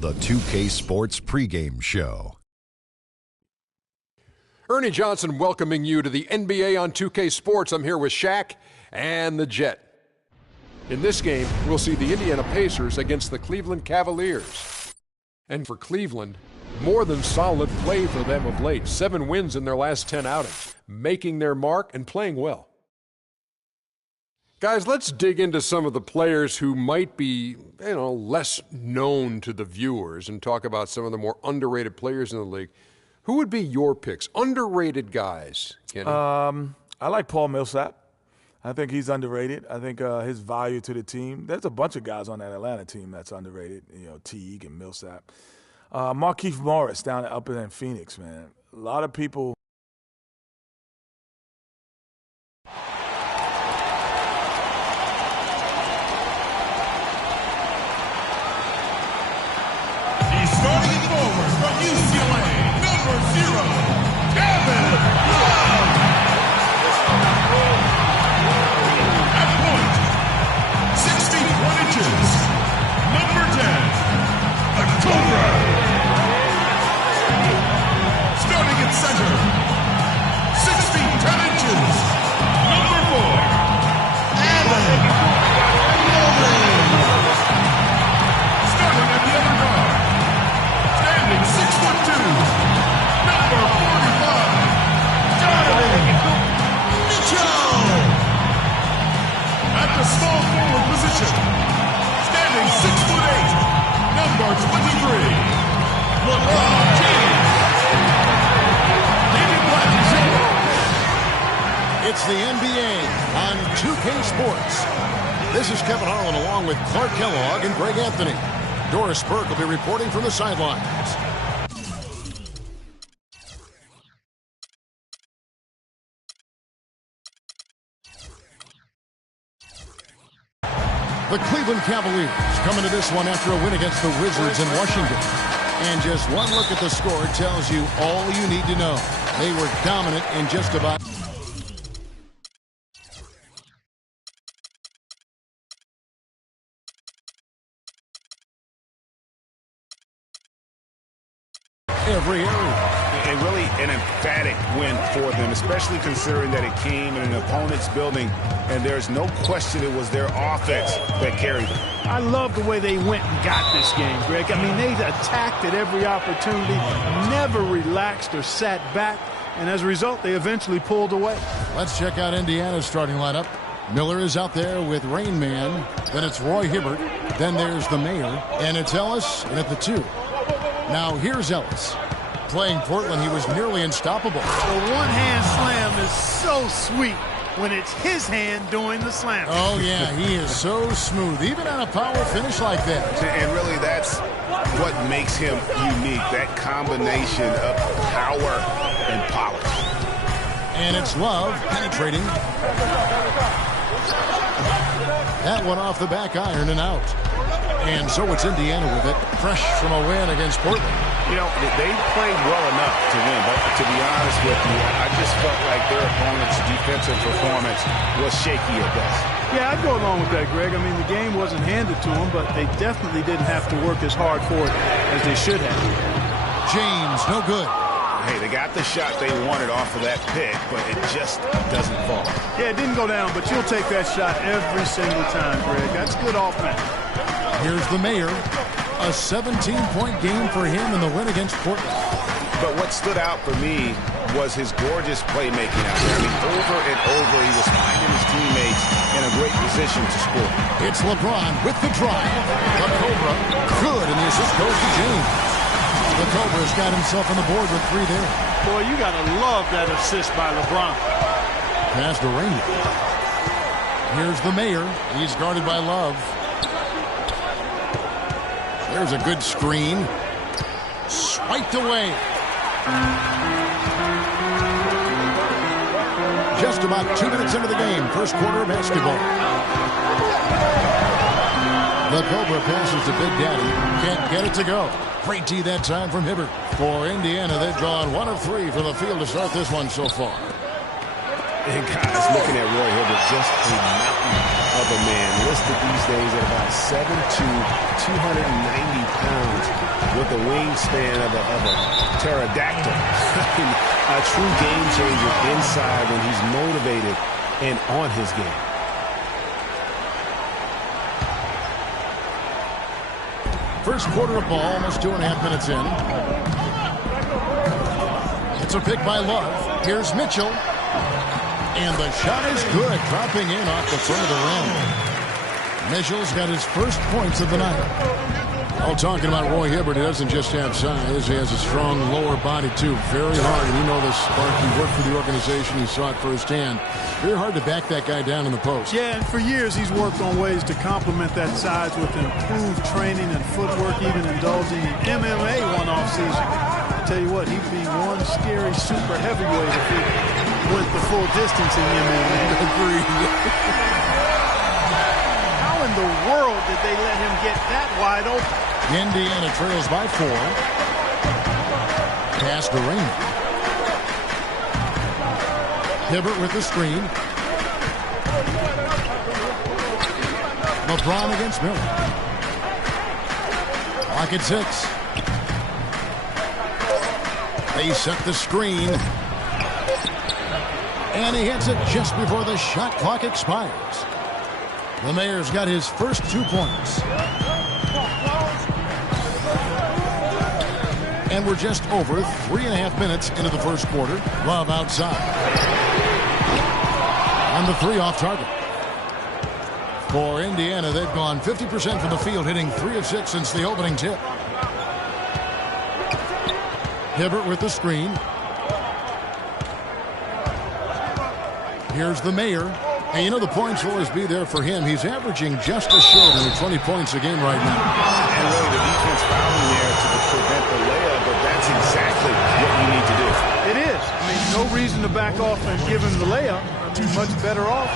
The 2K Sports pregame show. Ernie Johnson welcoming you to the NBA on 2K Sports. I'm here with Shaq and the Jet. In this game, we'll see the Indiana Pacers against the Cleveland Cavaliers. And for Cleveland, more than solid play for them of late. 7 wins in their last 10 outings, making their mark and playing well. Guys, let's dig into some of the players who might be, less known to the viewers and talk about some of the more underrated players in the league. Who would be your picks? Underrated guys, Kenny. I like Paul Millsap. I think he's underrated. I think his value to the team. There's a bunch of guys on that Atlanta team that's underrated. Teague and Millsap. Markieff Morris down up in Phoenix, man. A lot of people. Starting forward from UCLA, number 0, Kevin Love. At point, 61 inches, number 10, the Cobra. Starting at center, 6 feet 10 inches, number 4, Evan Mobley. Starting at the other guard, 6'2", number 45, Donovan Mitchell. At the small forward position, standing 6'8", number 23, LeBron James. David Black Show. It's the NBA on 2K Sports. This is Kevin Harlan along with Clark Kellogg and Greg Anthony. Doris Burke will be reporting from the sidelines. The Cleveland Cavaliers coming to this one after a win against the Wizards in Washington. And just one look at the score tells you all you need to know. They were dominant in just about every area. And really an emphatic win for them, especially considering that it came in an opponent's building, and there's no question it was their offense that carried them. I love the way they went and got this game, Greg. I mean, they attacked at every opportunity, never relaxed or sat back, and as a result, they eventually pulled away. Let's check out Indiana's starting lineup. Miller is out there with Rain Man. Then it's Roy Hibbert. Then there's the Mayor. And it's Ellis, and at the 2. Now here's Ellis. Playing Portland, he was nearly unstoppable. The one-hand slam is so sweet when it's his hand doing the slam. Oh, yeah, he is so smooth, even on a power finish like that. And really, that's what makes him unique, that combination of power and polish. And it's Love penetrating. That one off the back iron and out. And so it's Indiana with it, fresh from a win against Portland. They played well enough to win, but to be honest with you, I just felt like their opponent's defensive performance was shaky at best. Yeah, I'd go along with that, Greg. I mean, the game wasn't handed to them, but they definitely didn't have to work as hard for it as they should have. James, no good. Hey, they got the shot they wanted off of that pick, but it just doesn't fall. Yeah, it didn't go down, but you'll take that shot every single time, Greg. That's good offense. Here's the Mayor. A 17-point game for him in the win against Portland. But what stood out for me was his gorgeous playmaking out there. I mean, over and over, he was finding his teammates in a great position to score. It's LeBron with the drive. The Cobra, good, and the assist goes to James. The Cobra's got himself on the board with 3 there. Boy, you got to love that assist by LeBron. Pass to Ranger. Here's the Mayor. He's guarded by Love. There's a good screen. Swiped away. Just about 2 minutes into the game. First quarter of basketball. The Cobra passes to Big Daddy. Can't get it to go. Great D that time from Hibbert. For Indiana, they've gone 1 of 3 from the field to start this one so far. And guys, looking at Roy Hibbert, just a mountain of a man. Listed these days at about 7'2", 290 pounds, with a wingspan of a pterodactyl. A true game changer inside when he's motivated and on his game. First quarter of ball, almost 2.5 minutes in. It's a pick by Love. Here's Mitchell. And the shot is good, dropping in off the front of the rim. Mitchell's got his first points of the night. Oh, talking about Roy Hibbert, he doesn't just have size. He has a strong lower body, too. Very hard. And you know this, Spark. You worked for the organization. You saw it firsthand. Very hard to back that guy down in the post. Yeah, and for years he's worked on ways to complement that size with improved training and footwork, even indulging in MMA one off season. I tell you what, he'd be one scary super heavyweight if he went the full distance in MMA. Agreed. How in the world did they let him get that wide open? Indiana trails by 4. Pass to Raymond. Hibbert with the screen. LeBron against Miller. Clock at 6. They set the screen. And he hits it just before the shot clock expires. The Mayor's got his first 2 points. And we're just over 3.5 minutes into the first quarter. Love outside. And the 3 off target. For Indiana, they've gone 50% from the field, hitting 3 of 6 since the opening tip. Hibbert with the screen. Here's the Mayor. And you know the points will always be there for him. He's averaging just a short under 20 points a game right now. And really the defense fouling there to prevent the layup, but that's exactly what you need to do. It is. I mean, no reason to back off and give him the layup. I mean, much better off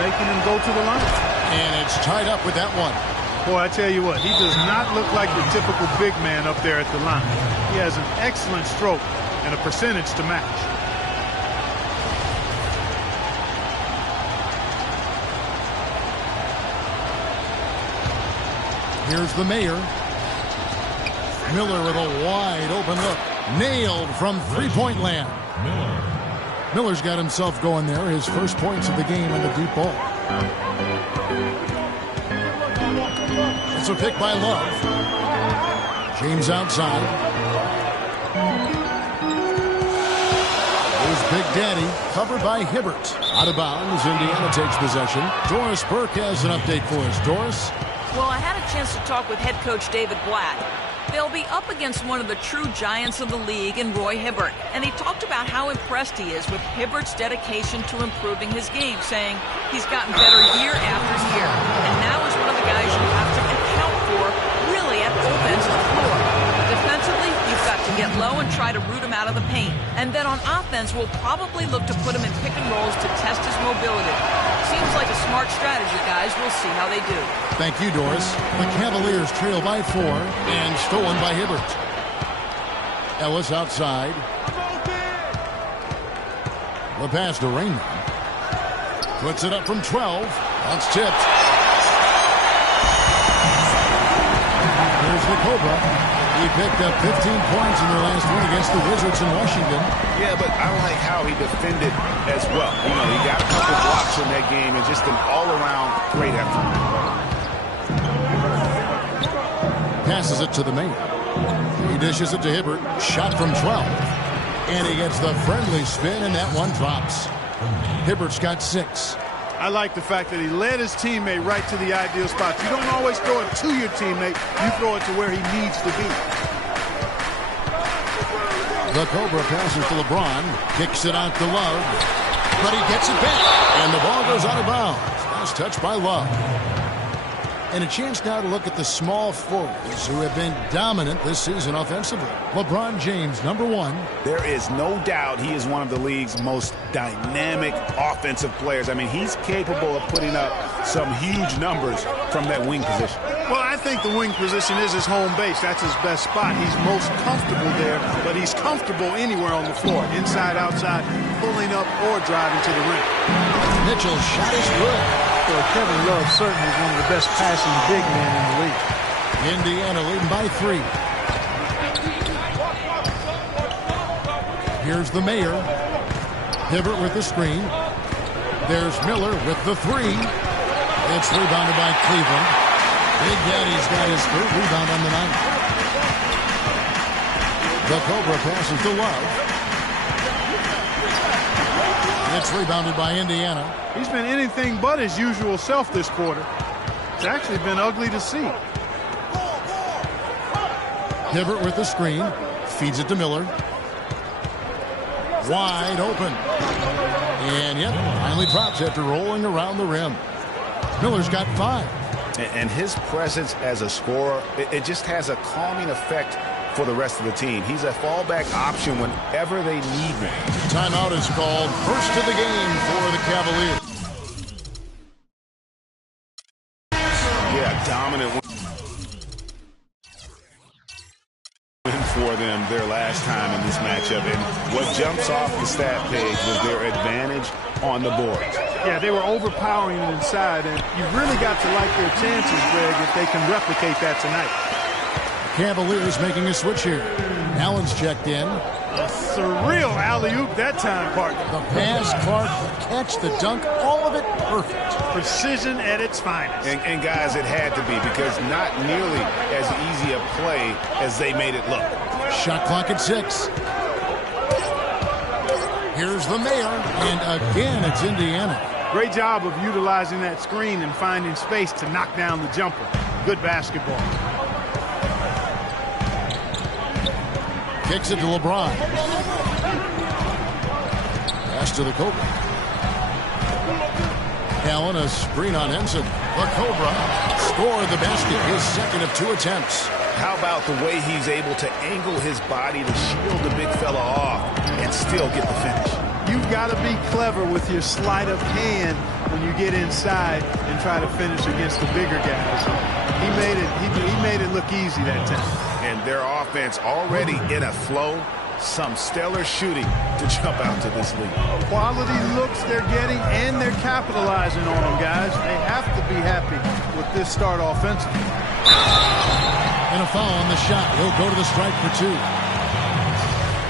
making him go to the line. And it's tied up with that one. Boy, I tell you what, he does not look like the typical big man up there at the line. He has an excellent stroke and a percentage to match. Here's the Mayor. Miller with a wide open look. Nailed from three-point land. Miller's got himself going there. His first points of the game on the deep ball. It's a pick by Love. James outside. Here's Big Daddy, covered by Hibbert. Out of bounds, Indiana takes possession. Doris Burke has an update for us. Doris? Well, I had a chance to talk with head coach David Blatt. They'll be up against one of the true giants of the league in Roy Hibbert. And he talked about how impressed he is with Hibbert's dedication to improving his game, saying he's gotten better year after year. And now is one of the guys you have to account for, really, at both ends of the floor. Defensively, you've got to get low and try to root him out of the paint. And then on offense, we'll probably look to put him in pick and rolls to test his mobility. Seems like a smart strategy, guys. We'll see how they do. Thank you, Doris. The Cavaliers trail by 4 and stolen by Hibbert. Ellis outside. The pass to Raymond. Puts it up from 12. That's tipped. Here's the Cobra. He picked up 15 points in their last win against the Wizards in Washington. Yeah, but I like how he defended as well. You know, he got a couple blocks in that game and just an all-around great effort. Passes it to the Mayor. He dishes it to Hibbert. Shot from 12. And he gets the friendly spin, and that one drops. Hibbert's got 6. I like the fact that he led his teammate right to the ideal spot. You don't always throw it to your teammate. You throw it to where he needs to be. The Cobra passes to LeBron. Kicks it out to Love. But he gets it back. And the ball goes out of bounds. Nice touch by Love. And a chance now to look at the small forwards who have been dominant this season offensively. LeBron James, number 1. There is no doubt he is one of the league's most dynamic offensive players. I mean, he's capable of putting up some huge numbers from that wing position. Well, I think the wing position is his home base. That's his best spot. He's most comfortable there, but he's comfortable anywhere on the floor, inside, outside, pulling up or driving to the rim. Mitchell's shot is good. Well, Kevin Love certainly is one of the best passing big men in the league. Indiana leading by 3. Here's the Mayor. Hibbert with the screen. There's Miller with the 3. It's rebounded by Cleveland. Big Daddy's got his 3rd rebound on the night. The Cobra passes to Love. It's rebounded by Indiana. He's been anything but his usual self this quarter. It's actually been ugly to see. Hibbert with the screen. Feeds it to Miller. Wide open. And yep, finally drops after rolling around the rim. Miller's got 5. And his presence as a scorer, it just has a calming effect for the rest of the team. He's a fallback option whenever they need him. Timeout is called. First of the game for the Cavaliers. Yeah, dominant win for them their last time in this matchup. And what jumps off the stat page was their advantage on the boards. Yeah, they were overpowering it inside, and you've really got to like their chances, Greg, if they can replicate that tonight. Cavaliers making a switch here. Allen's checked in. A surreal alley-oop that time, partner. The pass, Clark, the catch, the dunk, all of it perfect. Precision at its finest. And guys, it had to be, because not nearly as easy a play as they made it look. Shot clock at 6. Here's the Mayor, and again it's Indiana. Great job of utilizing that screen and finding space to knock down the jumper. Good basketball. Kicks it to LeBron. Pass to the Cobra. Allen, a screen on Henson. The Cobra scored the basket, his second of 2 attempts. How about the way he's able to angle his body to shield the big fella off and still get the finish? You've got to be clever with your sleight of hand when you get inside and try to finish against the bigger guys. He made it look easy that time. And their offense already in a flow. Some stellar shooting to jump out to this lead. Quality looks they're getting, and they're capitalizing on them, guys. They have to be happy with this start offensively. And a foul on the shot. He'll go to the strike for 2.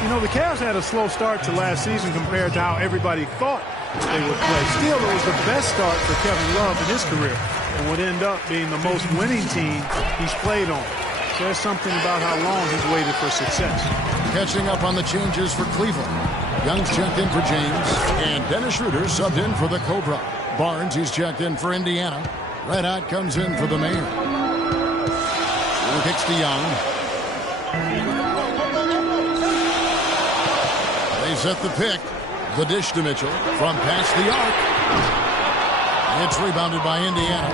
You know, the Cavs had a slow start to last season compared to how everybody thought they would play. Still, it was the best start for Kevin Love in his career and would end up being the most winning team he's played on. So there's something about how long he's waited for success. Catching up on the changes for Cleveland. Young's checked in for James, and Dennis Schroeder subbed in for the Cobra. Barnes, he's checked in for Indiana. Red Hot comes in for the Mayor. Kicks to Young. They set the pick. The dish to Mitchell from past the arc. It's rebounded by Indiana.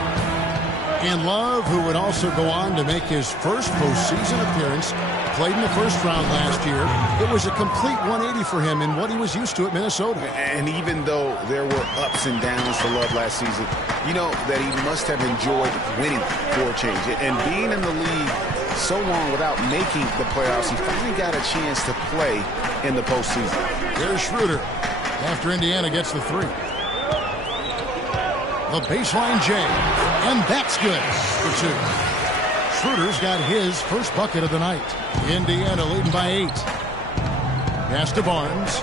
And Love, who would also go on to make his first postseason appearance, played in the first round last year. It was a complete 180 for him in what he was used to at Minnesota. And even though there were ups and downs for Love last season, you know that he must have enjoyed winning for a change. And being in the league so long without making the playoffs, he finally got a chance to play in the postseason. There's Schroeder after Indiana gets the 3. The baseline J, and that's good for 2. Schroeder's got his first bucket of the night. Indiana leading by 8. Pass to Barnes.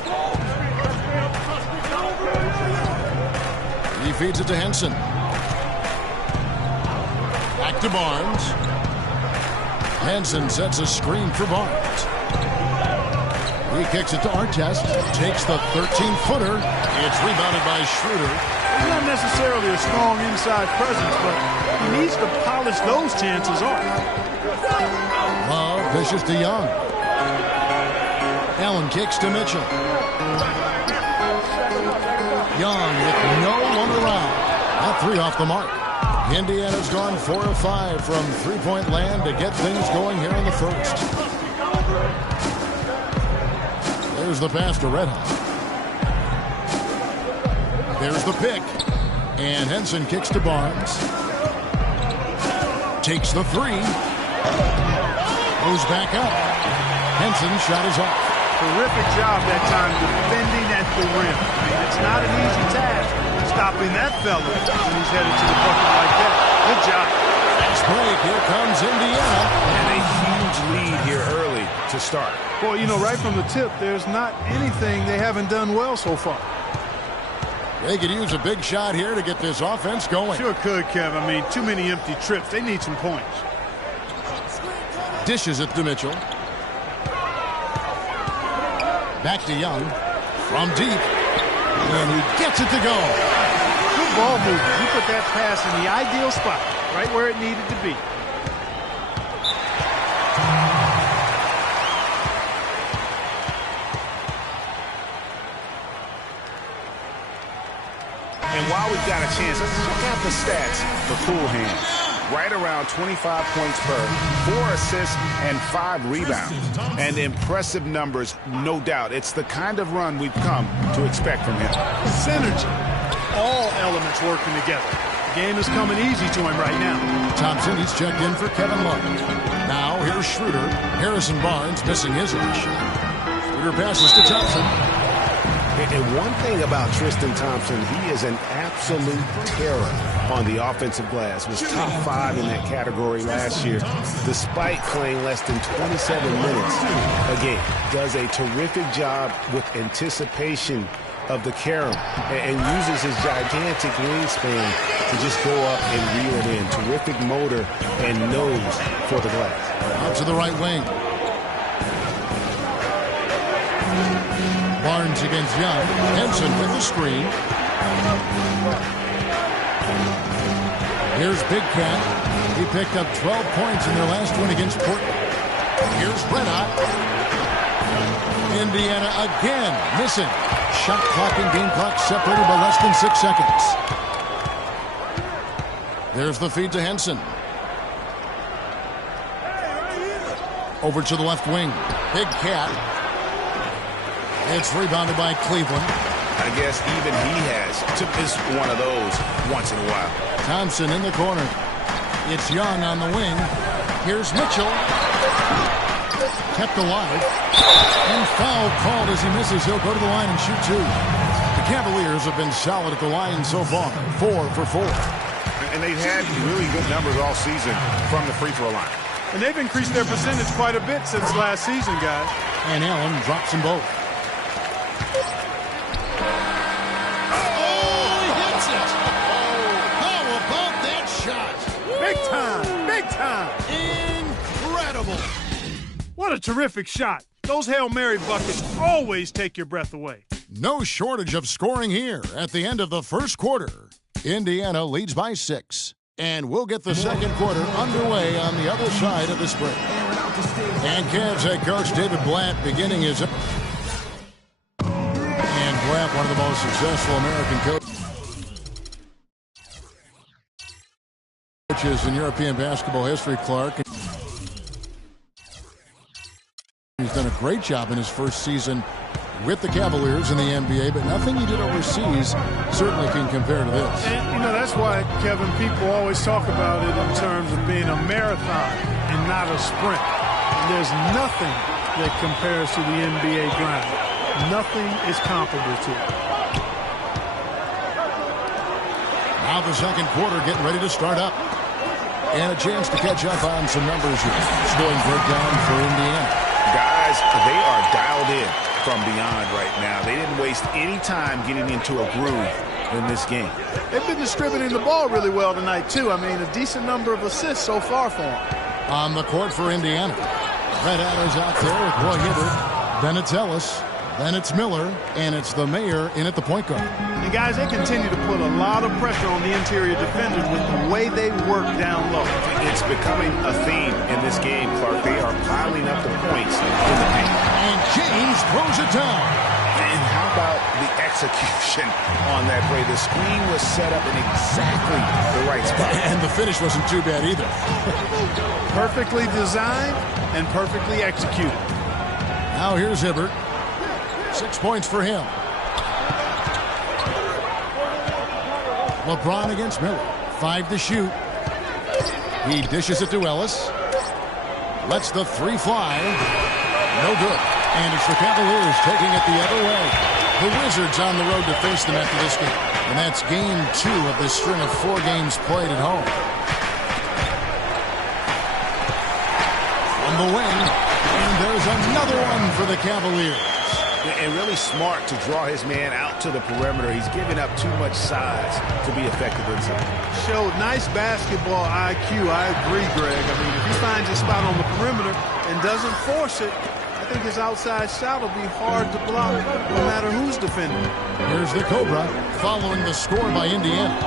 He feeds it to Henson. Back to Barnes. Henson sets a screen for Barnes. He kicks it to Artest. Takes the 13-footer. It's rebounded by Schroeder. He's not necessarily a strong inside presence, but he needs to polish those chances off. Love dishes to Young. Allen kicks to Mitchell. Young with no one around. That 3 off the mark. Indiana's gone 4 of 5 from three-point land to get things going here in the first. There's the pass to Red Hot. There's the pick. And Henson kicks to Barnes. takes the three. Goes back up. Henson's shot is off. Terrific job that time defending at the rim. I mean, it's not an easy task stopping that fella when he's headed to the bucket like that. Good job. Next break, here comes Indiana. And a huge lead here early to start. Boy, you know, right from the tip, there's not anything they haven't done well so far. They could use a big shot here to get this offense going. Sure could, Kev. I mean, too many empty trips. They need some points. Dishes it to Mitchell. Back to Young. From deep. And he gets it to go. Good ball movement. He put that pass in the ideal spot, right where it needed to be. And while we've got a chance, let's check out the stats for Cool Hands. Right around 25 points per, 4 assists, and 5 rebounds. And impressive numbers, no doubt. It's the kind of run we've come to expect from him. Synergy. All elements working together. The game is coming easy to him right now. Thompson, he's checked in for Kevin Love. Now here's Schroeder. Harrison Barnes missing his last shot. Schroeder passes to Thompson. And one thing about Tristan Thompson, he is an absolute terror on the offensive glass. Was top 5 in that category last year, despite playing less than 27 minutes a game. Does a terrific job with anticipation of the carom and uses his gigantic wingspan to just go up and reel it in. Terrific motor and nose for the glass. Out to the right wing. Barnes against Young. Henson with the screen. Here's Big Cat. He picked up 12 points in their last win against Portland. Here's Redot. Indiana again missing. Shot clock and game clock separated by less than 6 seconds. There's the feed to Henson. Over to the left wing. Big Cat. It's rebounded by Cleveland. I guess even he has to miss one of those once in a while. Thompson in the corner. It's Young on the wing. Here's Mitchell. Kept alive. And foul called as he misses. He'll go to the line and shoot 2. The Cavaliers have been solid at the line so far. 4 for 4. And they've had really good numbers all season from the free throw line. And they've increased their percentage quite a bit since last season, guys. And Allen drops them both. Incredible. What a terrific shot. Those Hail Mary buckets always take your breath away. No shortage of scoring here at the end of the first quarter. Indiana leads by 6. And we'll get the second quarter underway on the other side of this break. And Cavs head coach David Blatt beginning his... And Blatt, one of the most successful American coaches in European basketball history, Clark. He's done a great job in his first season with the Cavaliers in the NBA, but nothing he did overseas certainly can compare to this. And, you know, that's why, Kevin, people always talk about it in terms of being a marathon and not a sprint. And there's nothing that compares to the NBA grind. Nothing is comparable to it. Now the second quarter getting ready to start up. And a chance to catch up on some numbers here. Scoring breakdown for Indiana. Guys, they are dialed in from beyond right now. They didn't waste any time getting into a groove in this game. They've been distributing the ball really well tonight, too. I mean, a decent number of assists so far for them. On the court for Indiana. Red Adder's out there with Roy Hibbert. Then it's Ellis. Then it's Miller. And it's the Mayor in at the point guard. And guys, they continue to put a lot of pressure on the interior defenders with the way they work down low. It's becoming a theme in this game, Clark. They are piling up the points in the paint. And James throws it down. And how about the execution on that play? The screen was set up in exactly the right spot. And the finish wasn't too bad either. Perfectly designed and perfectly executed. Now here's Hibbert. 6 points for him. LeBron against Miller. 5 to shoot. He dishes it to Ellis. Lets the three fly. No good. And it's the Cavaliers taking it the other way. The Wizards on the road to face them after this game. And that's game 2 of this string of 4 games played at home. On the wing. And there's another one for the Cavaliers. And really smart to draw his man out to the perimeter. He's giving up too much size to be effective inside. Showed nice basketball IQ. I agree, Greg. I mean, if he finds his spot on the perimeter and doesn't force it, I think his outside shot will be hard to block no matter who's defending. Here's the Cobra following the score by Indiana.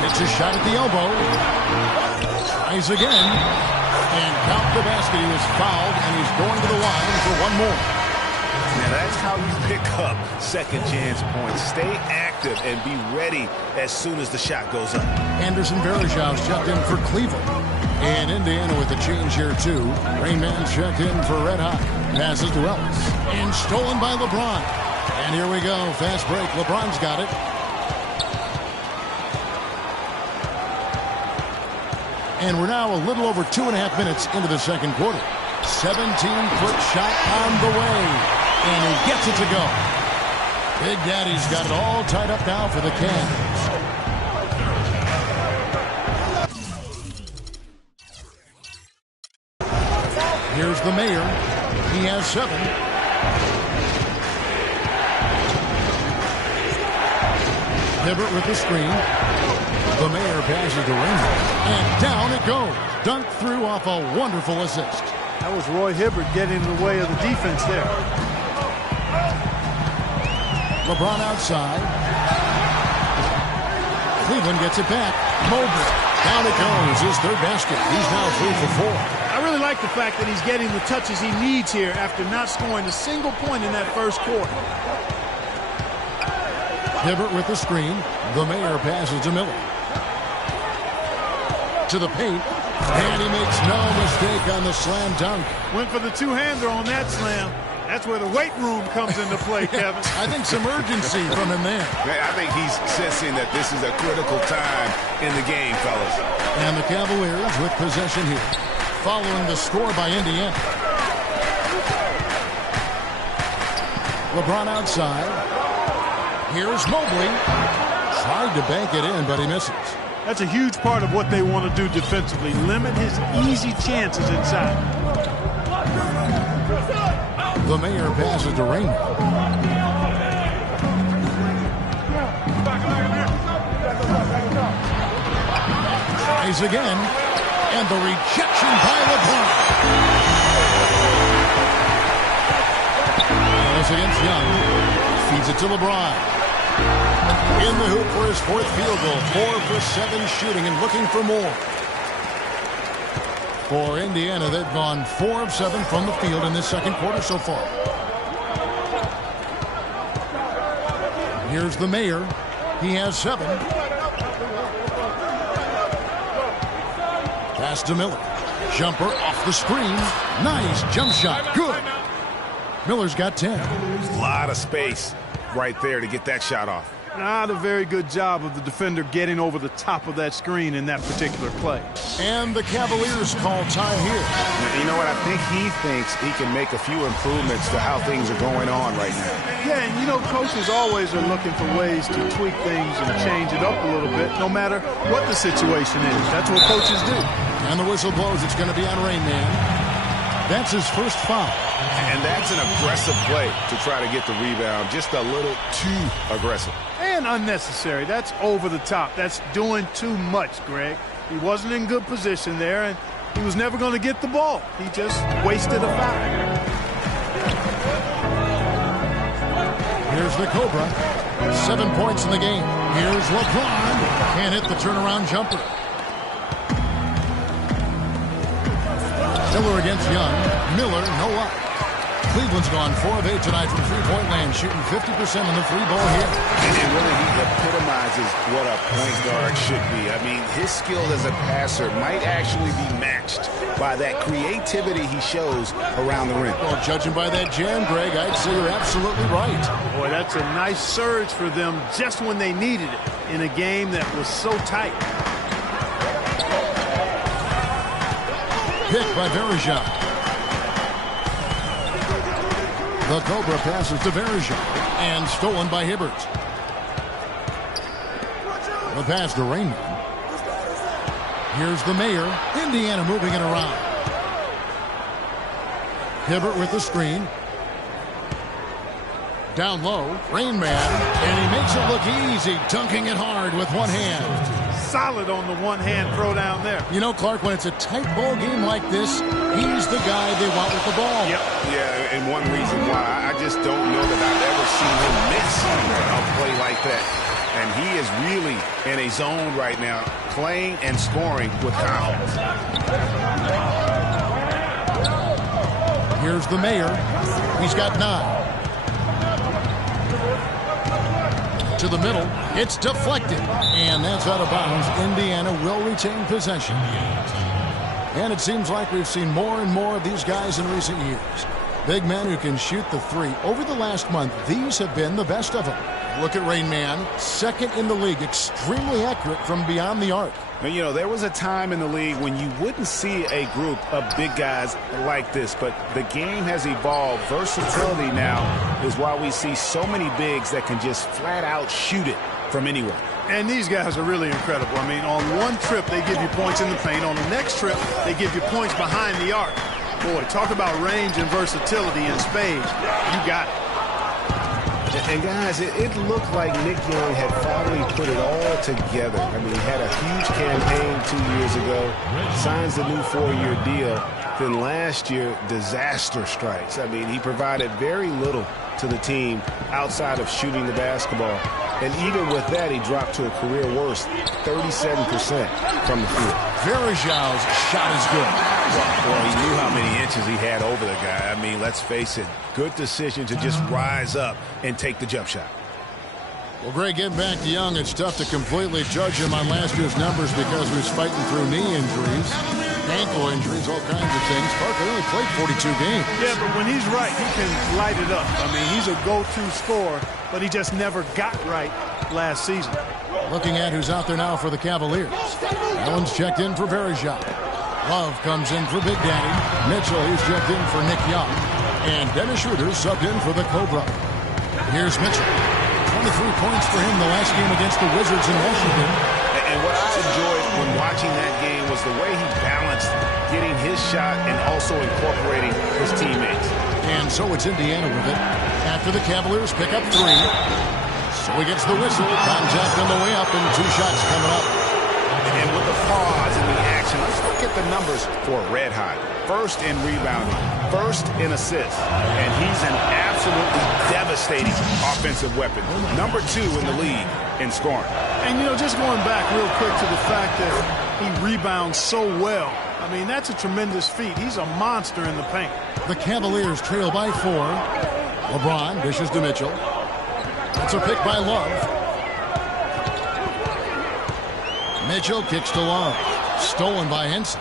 Takes a shot at the elbow. Tries again. And count the basket. He was fouled, and he's going to the line for one more. Now that's how you pick up second chance points. Stay active and be ready as soon as the shot goes up. Anderson Varejão's checked in for Cleveland. And Indiana with a change here too. Rain Man checked in for Red Hot. Passes to Ellis. And stolen by LeBron. And here we go. Fast break. LeBron's got it. And we're now a little over 2.5 minutes into the second quarter. 17-foot shot on the way. And he gets it to go. Big Daddy's got it all tied up now for the Cavs. Here's the Mayor. He has 7. Hibbert with the screen. The Mayor passes to Raymond. And down it goes. Dunked through off a wonderful assist. That was Roy Hibbert getting in the way of the defense there. LeBron outside. Cleveland gets it back. Mobley. Down it goes. His third basket. He's now 3 for 4. I really like the fact that he's getting the touches he needs here after not scoring a single point in that first quarter. Hibbert with the screen. The Mayor passes to Miller. To the paint. And he makes no mistake on the slam dunk. Went for the two-hander on that slam. That's where the weight room comes into play, Kevin. I think some urgency from him there. I think he's sensing that this is a critical time in the game, fellas. And the Cavaliers with possession here, following the score by Indiana. LeBron outside. Here's Mobley. Tried to bank it in, but he misses. That's a huge part of what they want to do defensively. Limit his easy chances inside. The Mayor passes to Raymond. Tries again. And the rejection by LeBron. Ellis against Young. Feeds it to LeBron. In the hoop for his 4th field goal. 4 for 7 shooting and looking for more. For Indiana, they've gone 4 of 7 from the field in this second quarter so far. Here's the Mayor. He has 7. Pass to Miller. Jumper off the screen. Nice jump shot. Good. Miller's got 10. There's a lot of space right there to get that shot off. Not a very good job of the defender getting over the top of that screen in that particular play. And the Cavaliers call time here. You know what? I think he thinks he can make a few improvements to how things are going on right now. Yeah, and you know, coaches always are looking for ways to tweak things and change it up a little bit, no matter what the situation is. That's what coaches do. And the whistle blows. It's going to be on Rain Man. That's his first foul. And that's an aggressive play to try to get the rebound. Just a little too aggressive. And unnecessary. That's over the top. That's doing too much, Greg. He wasn't in good position there, and he was never going to get the ball. He just wasted a foul. Here's the Cobra. 7 points in the game. Here's LeBron. Can't hit the turnaround jumper. Miller against Young. Miller, no luck. Cleveland's gone 4 of 8 tonight from three-point land, shooting 50% on the free ball here. And really, he epitomizes what a point guard should be. I mean, his skill as a passer might actually be matched by that creativity he shows around the rim. Well, judging by that jam, Greg, I'd say you're absolutely right. Boy, that's a nice surge for them just when they needed it in a game that was so tight. pick by Verejao. The Cobra passes to Verejao and stolen by Hibbert. The pass to Rainman. Here's the Mayor. Indiana moving it around. Hibbert with the screen. Down low, Rainman, and he makes it look easy, dunking it hard with one hand. Solid on the one-hand throw down there. You know, Clark, when it's a tight ball game like this, he's the guy they want with the ball. Yep. Yeah, and one reason why I just don't know that I've ever seen him miss a play like that. And he is really in a zone right now, playing and scoring with confidence. Here's the Mayor. He's got 9. To the middle. It's deflected. And that's out of bounds. Indiana will retain possession. And it seems like we've seen more and more of these guys in recent years. Big men who can shoot the three. Over the last month, these have been the best of them. Look at Rainman, second in the league, extremely accurate from beyond the arc. And, you know, there was a time in the league when you wouldn't see a group of big guys like this, but the game has evolved. Versatility now is why we see so many bigs that can just flat out shoot it from anywhere. And these guys are really incredible. I mean, on one trip, they give you points in the paint. On the next trip, they give you points behind the arc. Boy, talk about range and versatility in spades. You got it. And guys, it looked like Nick Young had finally put it all together. I mean, he had a huge campaign 2 years ago, signs a new 4-year deal. Then last year, disaster strikes. I mean, he provided very little to the team outside of shooting the basketball. And even with that, he dropped to a career worst, 37% from the field. Verejao's shot is good. Well, he knew how many inches he had over the guy. I mean, let's face it, good decision to just rise up and take the jump shot. Well, Greg, getting back to Young, it's tough to completely judge him on last year's numbers because he was fighting through knee injuries, ankle injuries, all kinds of things. Parker only played 42 games. Yeah, but when he's right, he can light it up. I mean, he's a go-to scorer, but he just never got right last season. Looking at who's out there now for the Cavaliers. Allen's checked in for Verejao. Love comes in for Big Daddy. Mitchell, he's checked in for Nick Young. And Dennis Schroeder subbed in for the Cobra. Here's Mitchell. 23 points for him the last game against the Wizards in Washington. And what I enjoyed when watching that game was the way he balanced getting his shot and also incorporating his teammates. And so it's Indiana with it. After the Cavaliers pick up 3. So he gets the whistle. Contact on the way up and 2 shots coming up. And with the pause and the action, let's look at the numbers for Red Hot. First in rebounding, first in assists, and he's an absolutely devastating offensive weapon. Number 2 in the league in scoring. And, you know, just going back real quick to the fact that he rebounds so well, I mean, that's a tremendous feat. He's a monster in the paint. The Cavaliers trail by 4. LeBron dishes to Mitchell. It's a pick by Love. Mitchell kicks to Love. Stolen by Henson.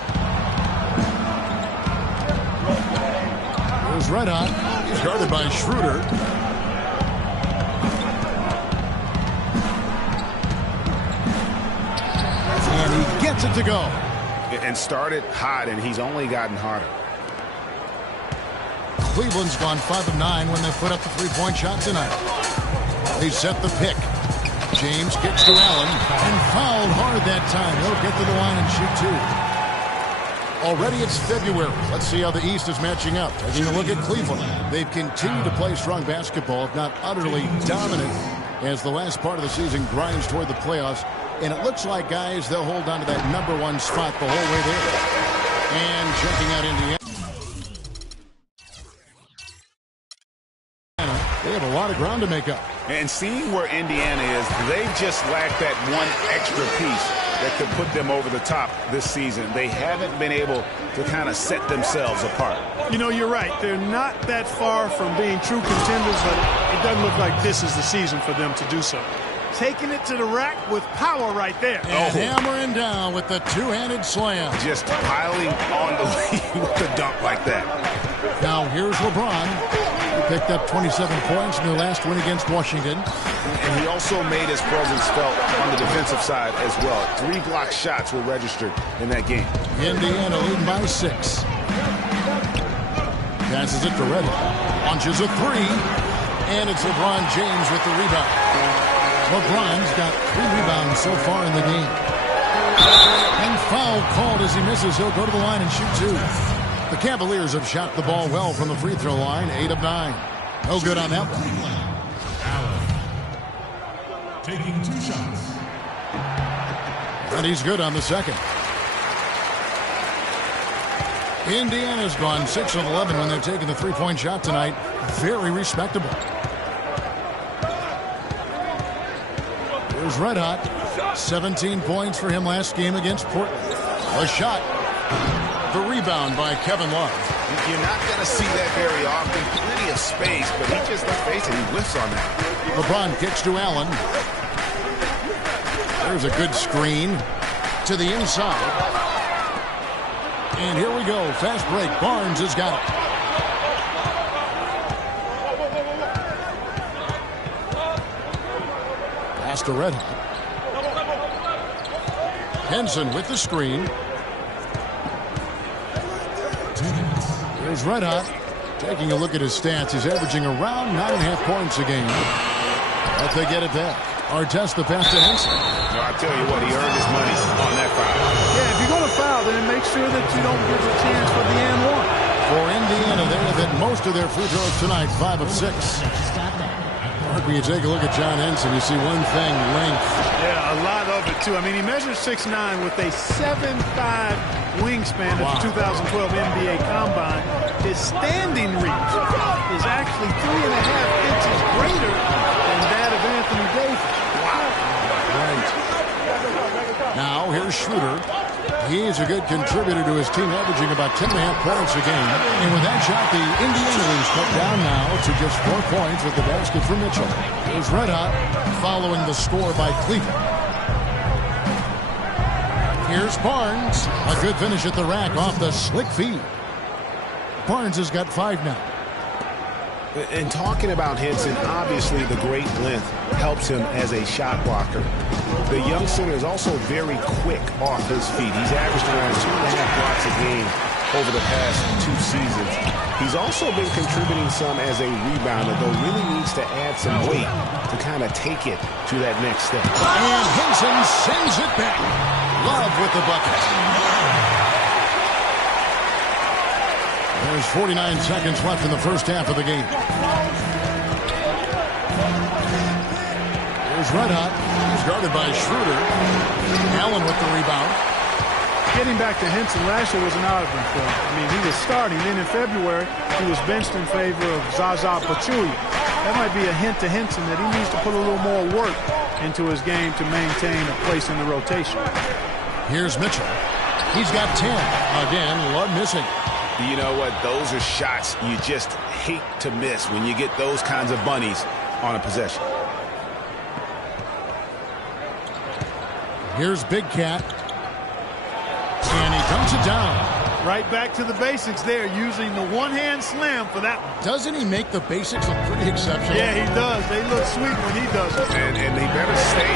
Here's Red Hot. He's guarded by Schroeder. And he gets it to go. And started hot, and he's only gotten hotter. Cleveland's gone 5 of 9 when they put up the 3-point shot tonight. They set the pick. James kicks to Allen and fouled hard that time. He'll get to the line and shoot 2. Already it's February. Let's see how the East is matching up. Taking a look at Cleveland. They've continued to play strong basketball, if not utterly dominant, as the last part of the season grinds toward the playoffs. And it looks like, guys, they'll hold on to that #1 spot the whole way there. And checking out Indiana. They have a lot of ground to make up. And seeing where Indiana is, they just lack that one extra piece that could put them over the top this season. They haven't been able to kind of set themselves apart. You know, you're right. They're not that far from being true contenders, but it doesn't look like this is the season for them to do so. Taking it to the rack with power right there. And hammering down with the 2-handed slam. Just piling on the lead with the dunk like that. Now here's LeBron. He picked up 27 points in their last win against Washington. And he also made his presence felt on the defensive side as well. 3 block shots were registered in that game. Indiana leading by 6. Passes it to Reddick. Launches a 3. And it's LeBron James with the rebound. LeBron's got 3 rebounds so far in the game. And foul called as he misses. He'll go to the line and shoot 2. The Cavaliers have shot the ball well from the free throw line. 8 of 9. No good on that one. Allen taking 2 shots. And he's good on the second. Indiana's gone 6 of 11 when they're taking the three-point shot tonight. Very respectable. Here's Red Hot. 17 points for him last game against Portland. A shot. The rebound by Kevin Love. You're not going to see that very often. Plenty of space, but he just left face and he whiffs on that. LeBron kicks to Allen. There's a good screen to the inside. And here we go. Fast break. Barnes has got it. Pass to Red Hot. Henson with the screen. Here's Red Hot. Taking a look at his stats. He's averaging around 9.5 points a game. But they get it back. Artest the pass to Henson. No, I tell you what, he earned his money on that foul. Yeah, if you're going to foul, then make sure that you don't give a chance for the and one. For Indiana, they have hit most of their free throws tonight, 5 of 6. Mark, when you take a look at John Henson, you see one thing, length. Yeah, a lot of it, too. I mean, he measures 6'9" with a 7'5" wingspan at the 2012 NBA Combine. His standing reach is actually 3.5 inches greater than that of Anthony Davis. Wow. Right. Now, here's Schroeder. He's a good contributor to his team, averaging about 10.5 points a game. And with that shot, the Indiana lead's cut down now to just 4 points with the basket for Mitchell. Here's Red Hot following the score by Cleveland. Here's Barnes. A good finish at the rack off the slick feed. Barnes has got 5 now. And talking about Henson, obviously the great length helps him as a shot blocker. The young center is also very quick off his feet. He's averaged around 2.5 blocks a game over the past 2 seasons. He's also been contributing some as a rebounder, though really needs to add some weight to kind of take it to that next step. And Henson sends it back. Love with the bucket. There's 49 seconds left in the first half of the game. Here's Red Hot. He's guarded by Schroeder. Allen with the rebound. Getting back to Henson, last year was an odd one for him. I mean, he was starting. Then in February, he was benched in favor of Zaza Pachulia. That might be a hint to Henson that he needs to put a little more work into his game to maintain a place in the rotation. Here's Mitchell. He's got 10. Again, Love missing. You know what? Those are shots you just hate to miss when you get those kinds of bunnies on a possession. Here's Big Cat. And he dumps it down. Right back to the basics there, using the one-hand slam for that one. Doesn't he make the basics look pretty exceptional? Yeah, he does. They look sweet when he does it. And they better stay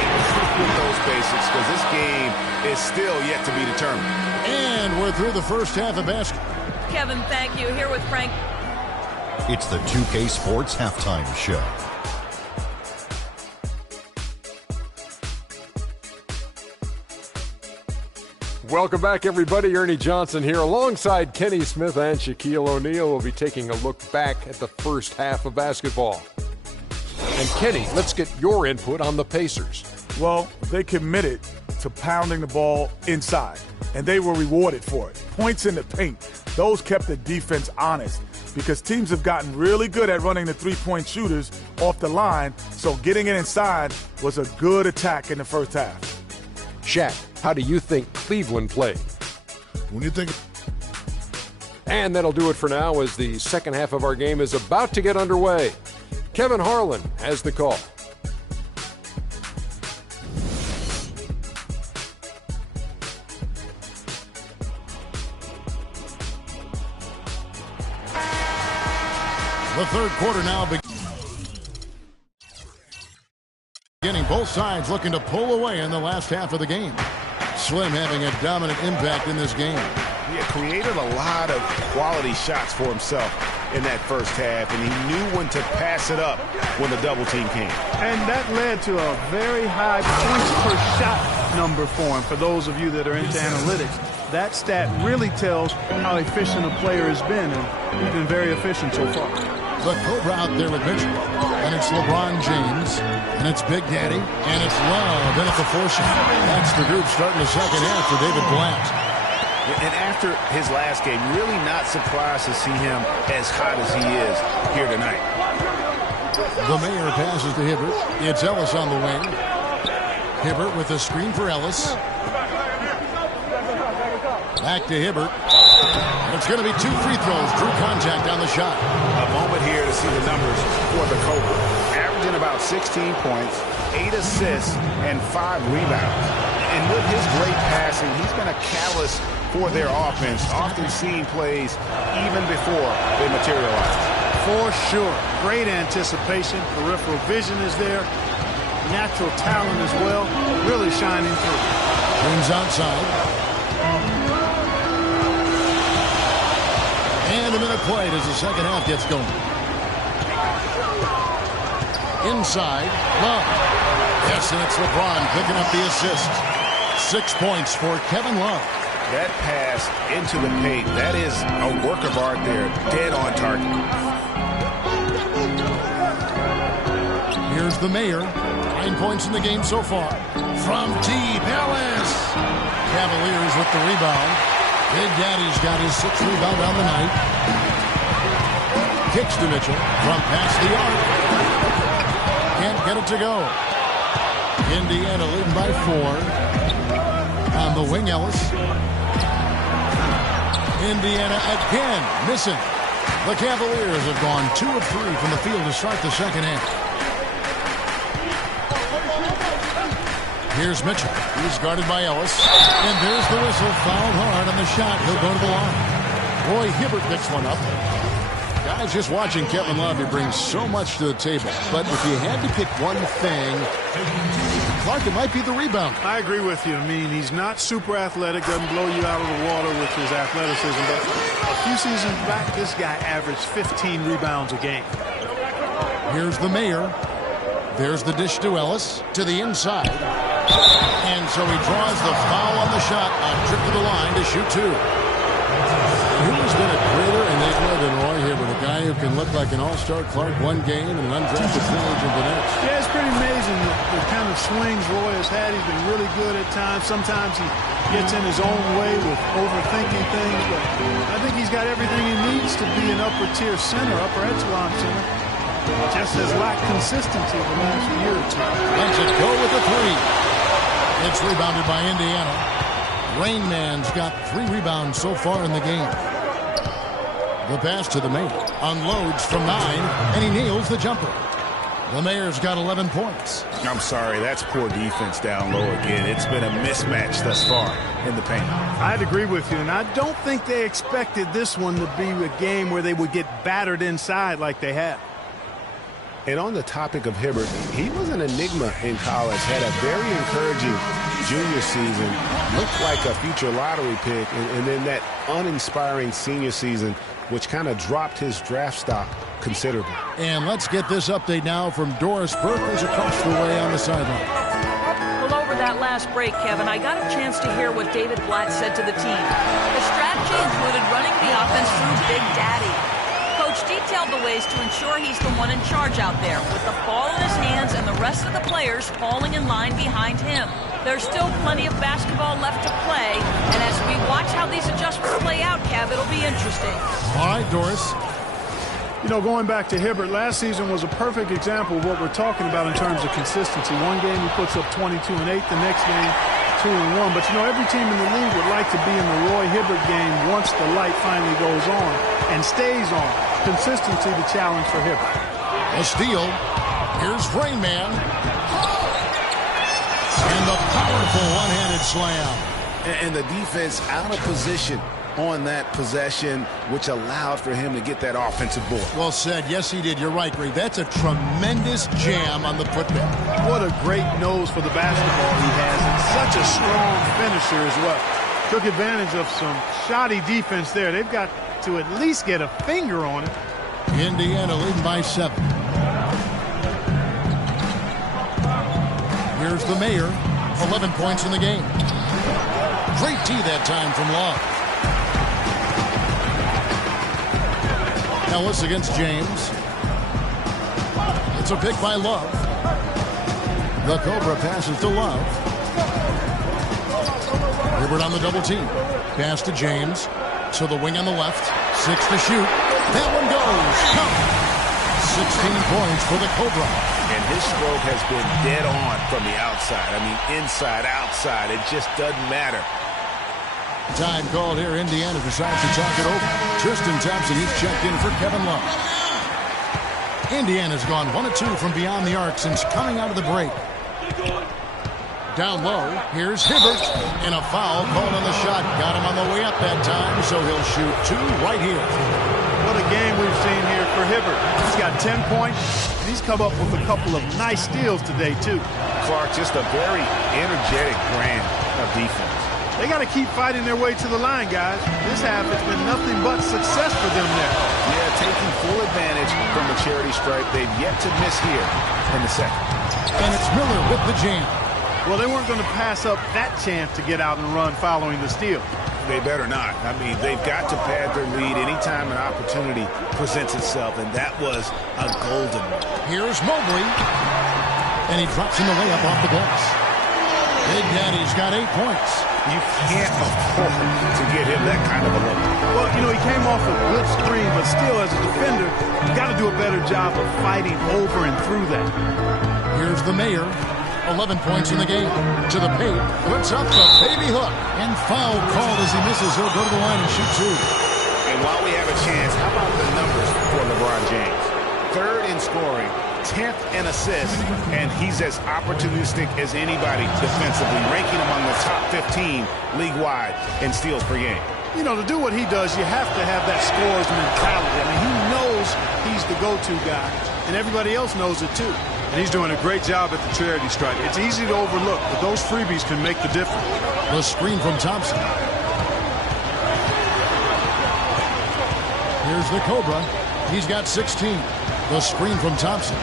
with those basics because this game is still yet to be determined. And we're through the first half of basketball. Kevin, thank you. Here with Frank. It's the 2K Sports Halftime Show. Welcome back, everybody. Ernie Johnson here alongside Kenny Smith and Shaquille O'Neal. We'll be taking a look back at the first half of basketball. And Kenny, let's get your input on the Pacers. Well, they committed to pounding the ball inside, and they were rewarded for it. Points in the paint. Those kept the defense honest because teams have gotten really good at running the three-point shooters off the line, so getting it inside was a good attack in the first half. Shaq, how do you think Cleveland played? When you think... And that'll do it for now as the second half of our game is about to get underway. Kevin Harlan has the call. The third quarter now beginning. Both sides looking to pull away in the last half of the game. Slim having a dominant impact in this game. He had created a lot of quality shots for himself in that first half, and he knew when to pass it up when the double team came. And that led to a very high points per shot number for him. For those of you that are into analytics, that stat really tells how efficient a player has been, and he's been very efficient so far. The Cobra out there with Mitchell. And it's LeBron James. And it's Big Daddy. And it's Love in at the four shot. That's the group starting the second half for David Blatt. And after his last game, really not surprised to see him as hot as he is here tonight. The Mayor passes to Hibbert. It's Ellis on the wing. Hibbert with a screen for Ellis. Back to Hibbert. It's going to be 2 free throws. Drew contact on the shot. A moment here to see the numbers for the Cobra. Averaging about 16 points, 8 assists, and 5 rebounds. And with his great passing, he's been a catalyst for their offense, often seeing plays even before they materialize. For sure. Great anticipation. Peripheral vision is there. Natural talent as well. Really shining through. Brings outside. And a minute played as the second half gets going. Inside, Love. Yes, and it's LeBron picking up the assist. 6 points for Kevin Love. That pass into the paint, that is a work of art there, dead on target. Here's the Mayor. 9 points in the game so far. From deep, Ellis. Cavaliers with the rebound. Big Daddy's got his 6th rebound on the night. Kicks to Mitchell from past the arc. Can't get it to go. Indiana leading by 4. On the wing, Ellis. Indiana again missing. The Cavaliers have gone 2 of 3 from the field to start the second half. Here's Mitchell. He's guarded by Ellis. And there's the whistle. Fouled hard on the shot. He'll go to the line. Roy Hibbert picks one up. Guys, just watching Kevin Love, he brings so much to the table. But if you had to pick one thing, Clark, it might be the rebound. I agree with you. I mean, he's not super athletic, doesn't blow you out of the water with his athleticism. But a few seasons back, this guy averaged 15 rebounds a game. Here's the Mayor. There's the dish to Ellis to the inside. And so he draws the foul on the shot. A trip to the line to shoot 2. Who's been a greater enigma than Roy Hibbert, a guy who can look like an all-star Clark one game and an undrafted free agent the next? Yeah, it's pretty amazing the kind of swings Roy has had. He's been really good at times. Sometimes he gets in his own way with overthinking things, but I think he's got everything he needs to be an upper-tier center, upper echelon center. Just has lacked consistency the last year or 2. Lets it go with the 3. It's rebounded by Indiana. Rain Man's got 3 rebounds so far in the game. The pass to the Mayor. Unloads from 9, and he nails the jumper. The Mayor's got 11 points. I'm sorry, that's poor defense down low again. It's been a mismatch thus far in the paint. I'd agree with you, and I don't think they expected this one to be a game where they would get battered inside like they have. And on the topic of Hibbert, he was an enigma in college, had a very encouraging junior season, looked like a future lottery pick, and then that uninspiring senior season, which kind of dropped his draft stock considerably. And let's get this update now from Doris Burke, who's across the way on the sideline. Well, over that last break, Kevin, I got a chance to hear what David Blatt said to the team. The strategy included running the offense through Big Daddy. Coach detailed the ways to ensure he's the one in charge out there, with the ball in his hands and the rest of the players falling in line behind him. There's still plenty of basketball left to play, and as we watch how these adjustments play out, Kev, it'll be interesting. All right, Doris. You know, going back to Hibbert, last season was a perfect example of what we're talking about in terms of consistency. One game he puts up 22 and 8, the next game 2 and 1. But, you know, every team in the league would like to be in the Roy Hibbert game once the light finally goes on and stays on. Consistency the challenge for Hibbert. A steal. Here's Rain Man. And the powerful one-handed slam. And the defense out of position on that possession, which allowed for him to get that offensive board. Well said. Yes, he did. You're right, Greg. That's a tremendous jam on the putback. What a great nose for the basketball he has, and such a strong finisher as well. Took advantage of some shoddy defense there. They've got to at least get a finger on it. Indiana leading by 7. Here's the Mayor. 11 points in the game. Great tee that time from Love. Ellis against James. It's a pick by Love. The Cobra passes to Love. Hibbert on the double team. Pass to James. To the wing on the left. 6 to shoot. That one goes. Count. 16 points for the Cobra. And his stroke has been dead on from the outside. I mean, inside, outside. It just doesn't matter. Time called here. Indiana decides to talk it over. Tristan Thompson, he's checked in for Kevin Love. Indiana's gone 1 of 2 from beyond the arc since coming out of the break. Down low, here's Hibbert, and a foul called on the shot. Got him on the way up that time, so he'll shoot 2 right here. What a game we've seen here for Hibbert. He's got 10 points, and he's come up with a couple of nice steals today, too. Clark, just a very energetic brand of defense. They got to keep fighting their way to the line, guys. This half, it's been nothing but success for them there. Yeah, taking full advantage from the charity stripe. They've yet to miss here in the second. And it's Miller with the jam. Well, they weren't going to pass up that chance to get out and run following the steal. They better not. I mean, they've got to pad their lead anytime an opportunity presents itself, and that was a golden one. Here's Mobley, and he drops in the layup off the glass. Big Daddy's got 8 points. You can't afford to get him that kind of a look. Well, you know, he came off a good screen, but still, as a defender, you got to do a better job of fighting over and through that. Here's the Mayor. 11 points in the game. To the paint. Puts up the baby hook. And foul called as he misses. He'll go to the line and shoot 2. And while we have a chance, how about the numbers for LeBron James? 3rd in scoring, 10th in assists, and he's as opportunistic as anybody defensively, ranking among the top 15 league-wide in steals per game. You know, to do what he does, you have to have that scorer's mentality. I mean, he knows he's the go-to guy, and everybody else knows it too. And he's doing a great job at the charity stripe. It's easy to overlook, but those freebies can make the difference. The screen from Thompson. Here's the Cobra. He's got 16. The screen from Thompson.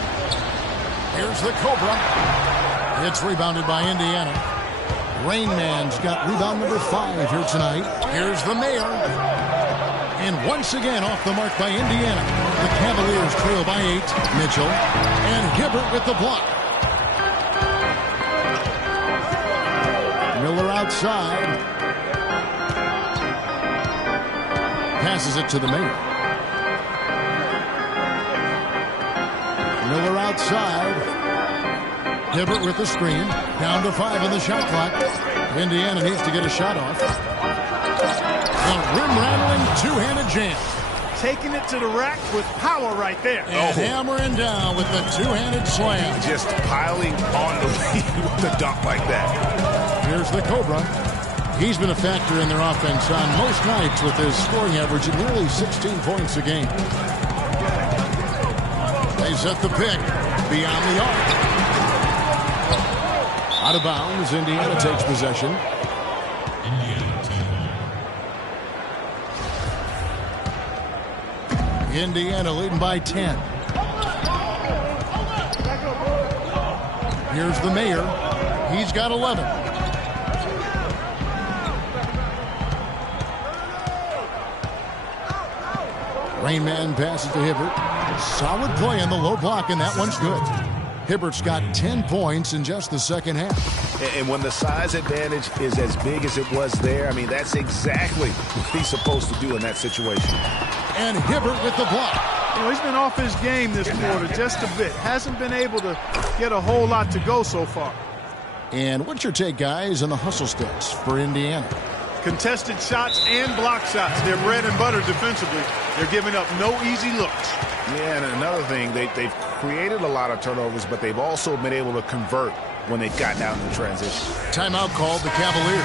Here's the Cobra. It's rebounded by Indiana. Rain Man's got rebound number 5 here tonight. Here's the Mayor. And once again off the mark by Indiana. The Cavaliers trail by 8. Mitchell and Hibbert with the block. Miller outside. Passes it to the Mayor. Miller outside. Hibbert with the screen. Down to 5 on the shot clock. Indiana needs to get a shot off. The rim-rattling two-handed jam. Taking it to the rack with power right there. And hammering down with the two-handed slam. Just piling on the lead with a dunk like that. Here's the Cobra. He's been a factor in their offense on most nights with his scoring average at nearly 16 points a game. They set the pick beyond the arc. Out of bounds, Indiana takes possession. Indiana leading by 10. Here's the Mayor. He's got 11. Rain Man passes to Hibbert. Solid play in the low block, and that one's good. Hibbert's got 10 points in just the second half. And when the size advantage is as big as it was there, I mean, that's exactly what he's supposed to do in that situation. And Hibbert with the block. You know, he's been off his game this quarter just a bit. Hasn't been able to get a whole lot to go so far. And what's your take, guys, on the hustle sticks for Indiana? Contested shots and block shots. They're bread and butter defensively. They're giving up no easy looks. Yeah, and another thing, they've created a lot of turnovers, but they've also been able to convert when they've gotten out in the transition. Timeout called the Cavaliers.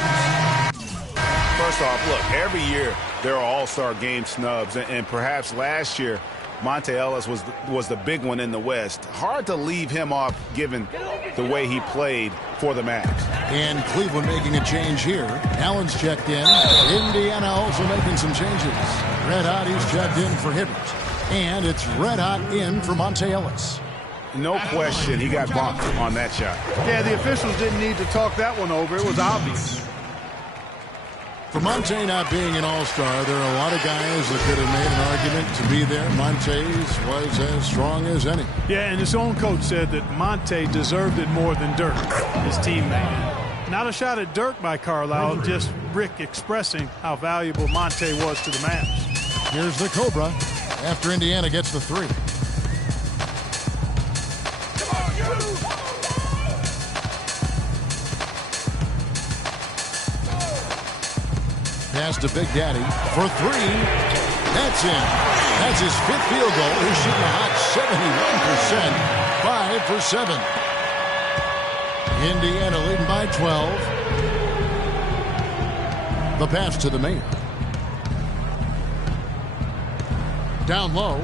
First off, look, every year there are all-star game snubs, and perhaps last year Monte Ellis was the big one in the West. Hard to leave him off given the way he played for the Mavs. And Cleveland making a change here. Allen's checked in. Indiana also making some changes. Red Hot, he's checked in for Hibbert. And it's Red Hot in for Monte Ellis. No question he got bumped on that shot. Yeah, the officials didn't need to talk that one over. It was obvious. For Monte not being an all-star, there are a lot of guys that could have made an argument to be there. Monte's was as strong as any. Yeah, and his own coach said that Monte deserved it more than Dirk, his teammate. Not a shot at Dirk by Carlisle, just Rick expressing how valuable Monte was to the Mavs. Here's the Cobra after Indiana gets the three. Pass to Big Daddy for three. That's in. That's his fifth field goal. He's shooting a hot 71%. 5 for 7. Indiana leading by 12. The pass to the Mayor. Down low.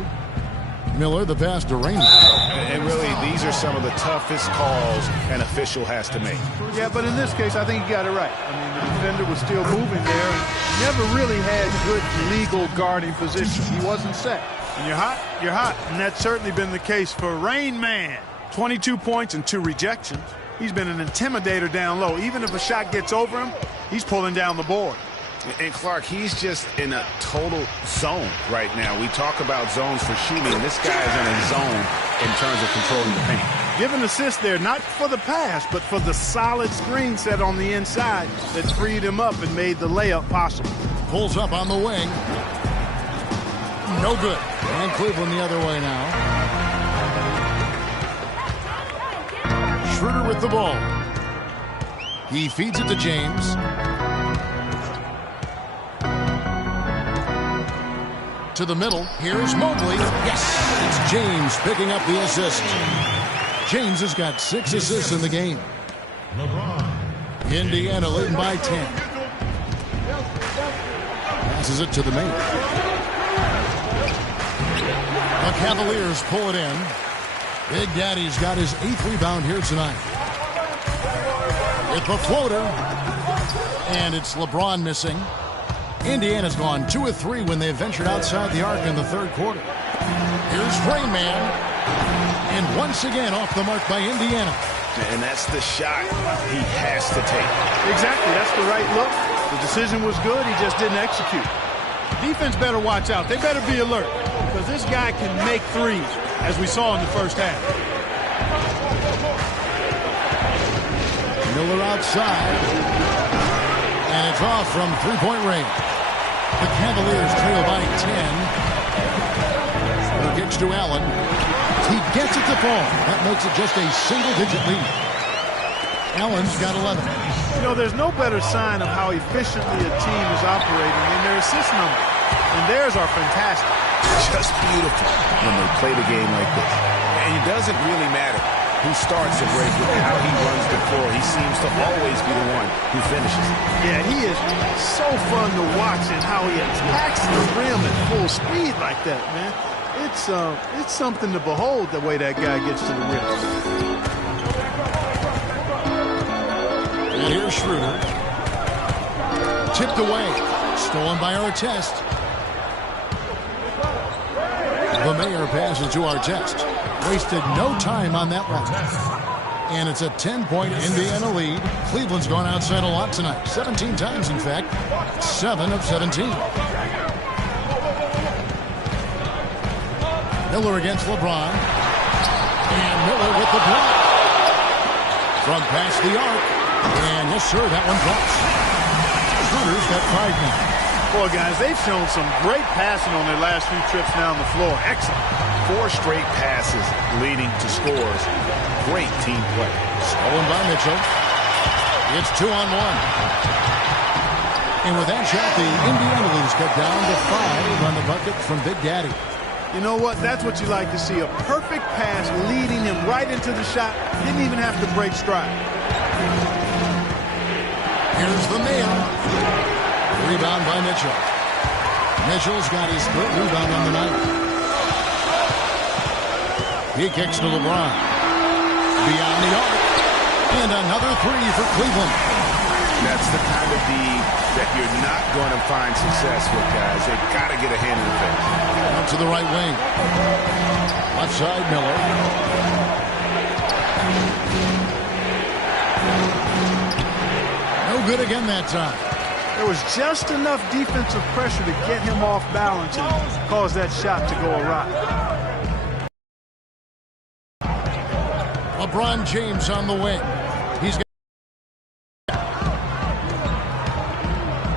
Miller, the pass to Raymond. And really, these are some of the toughest calls an official has to make. Yeah, but in this case, I think he got it right. I mean, the defender was still moving there and never really had good legal guarding position. He wasn't set. And you're hot, you're hot. And that's certainly been the case for Rain Man. 22 points and 2 rejections. He's been an intimidator down low. Even if a shot gets over him, he's pulling down the board. And Clark, he's just in a total zone right now. We talk about zones for shooting. This guy is in a zone in terms of controlling the paint. Give an assist there, not for the pass, but for the solid screen set on the inside that freed him up and made the layup possible. Pulls up on the wing. No good. And Cleveland the other way now. Schroeder with the ball. He feeds it to James. To the middle. Here's Mobley. Yes! It's James picking up the assist. James has got 6 assists in the game. Indiana leading by 10. Passes it to the Mayor. The Cavaliers pull it in. Big Daddy's got his 8th rebound here tonight. With the floater. And it's LeBron missing. Indiana's gone 2 of 3 when they ventured outside the arc in the third quarter. Here's Rain Man. And once again off the mark by Indiana. And that's the shot he has to take. Exactly. That's the right look. The decision was good. He just didn't execute. Defense better watch out. They better be alert because this guy can make threes, as we saw in the first half. Miller outside. And it's off from three-point range. The Cavaliers trail by 10. Nurkic to Allen. He gets it to fall. That makes it just a single-digit lead. Allen's got 11. You know, there's no better sign of how efficiently a team is operating than their assist number. And theirs are fantastic. Just beautiful when they play the game like this. And it doesn't really matter who starts the break with how he runs the floor. He seems to always be the one who finishes. Yeah, he is so fun to watch and how he attacks the rim at full speed like that, man. It's something to behold the way that guy gets to the rim. And here's Schroeder. Tipped away. Stolen by Artest. The Mayor passes to Artest. Wasted no time on that one. And it's a 10-point Indiana lead. Cleveland's gone outside a lot tonight. 17 times, in fact. 7 of 17. Miller against LeBron. And Miller with the block. From past the arc. And yes, sir, that one drops. Schroeder's got 5 now. Boy, guys, they've shown some great passing on their last few trips down the floor. Excellent. 4 straight passes leading to scores. Great team play. Stolen by Mitchell. It's 2-on-1. And with that shot, the Indiana leads cut down to 5 on the bucket from Big Daddy. You know what? That's what you like to see. A perfect pass leading him right into the shot. Didn't even have to break stride. Here's the Mayor. Rebound by Mitchell. Mitchell's got his third rebound on the night. He kicks to LeBron. Beyond the arc. And another three for Cleveland. That's the kind of D that you're not going to find success with, guys. They've got to get a hand in the face. Out to the right wing. Left side, Miller. No good again that time. There was just enough defensive pressure to get him off balance and cause that shot to go awry. LeBron James on the wing. He's got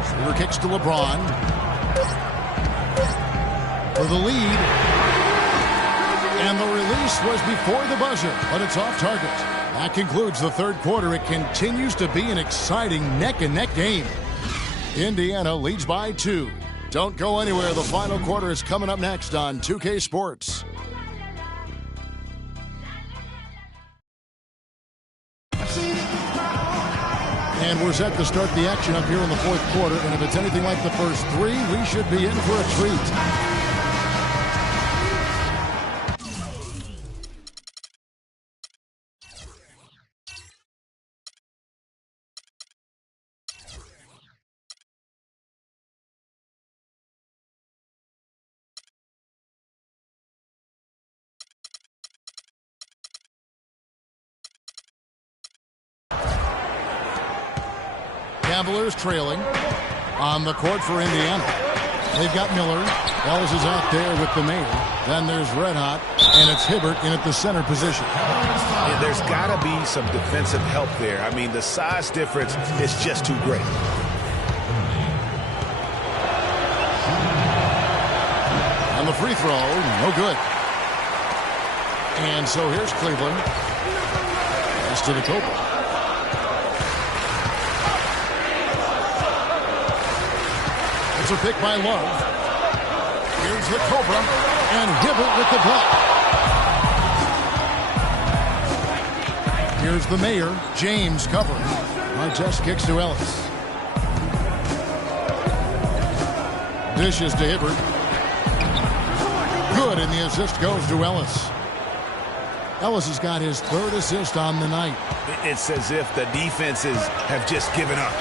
Schroeder kicks to LeBron for the lead. And the release was before the buzzer, but it's off target. That concludes the third quarter. It continues to be an exciting neck-and-neck game. Indiana leads by 2. Don't go anywhere. The final quarter is coming up next on 2K Sports. And we're set to start the action up here in the fourth quarter. And if it's anything like the first 3, we should be in for a treat. Cavaliers trailing on the court for Indiana. They've got Miller. Ellis is out there with the mayor. Then there's Red Hot, and it's Hibbert in at the center position. Yeah, there's got to be some defensive help there. I mean, the size difference is just too great. On the free throw, no good. And so here's Cleveland. Pass to the Cobra. It's a pick by Love. Here's the Cobra, and Hibbert with the block. Here's the mayor, James covering. Artest kicks to Ellis. Dishes to Hibbert. Good, and the assist goes to Ellis. Ellis has got his third assist on the night. It's as if the defenses have just given up.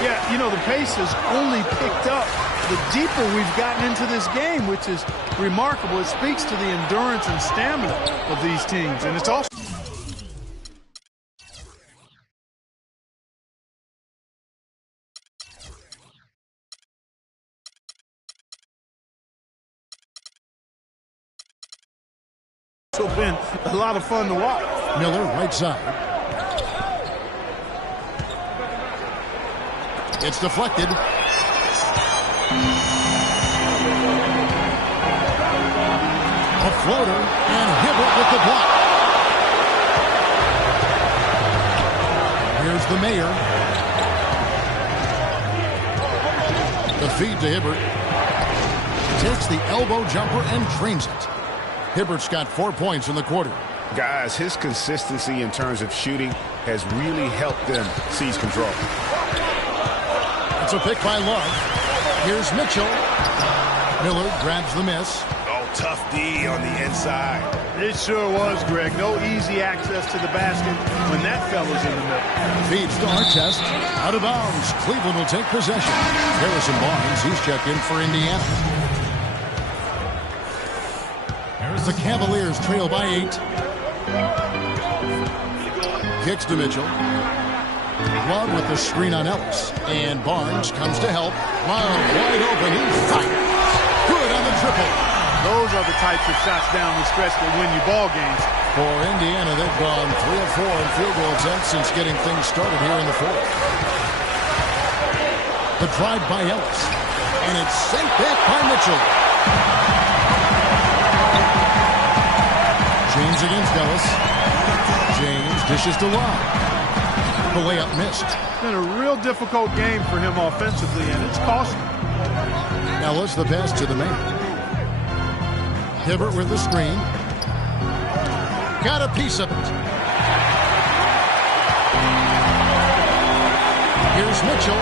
Yeah, you know, the pace has only picked up the deeper we've gotten into this game, which is remarkable. It speaks to the endurance and stamina of these teams, and it's also been a lot of fun to watch. Miller, right side. It's deflected. A floater, and Hibbert with the block. Here's the mayor. The feed to Hibbert. Takes the elbow jumper and drains it. Hibbert's got 4 points in the quarter. Guys, his consistency in terms of shooting has really helped them seize control. It's a pick by Love. Here's Mitchell. Miller grabs the miss. Oh, tough D on the inside. It sure was, Greg. No easy access to the basket when that fella's in the middle. Feeds to Artest. Out of bounds. Cleveland will take possession. Harrison Barnes, he's checked in for Indiana. The Cavaliers trail by 8. Kicks to Mitchell. Love with the screen on Ellis. And Barnes comes to help. Wow, wide open. He fires. Good on the triple. Those are the types of shots down the stretch that win you ball games. For Indiana, they've gone 3 of 4 in field goal attempts since getting things started here in the fourth. The drive by Ellis. And it's sent back by Mitchell. James against Ellis. James dishes to Love. The layup missed. It's been a real difficult game for him offensively, and it's costing him. Ellis the pass to the man. Hibbert with the screen. Got a piece of it. Here's Mitchell.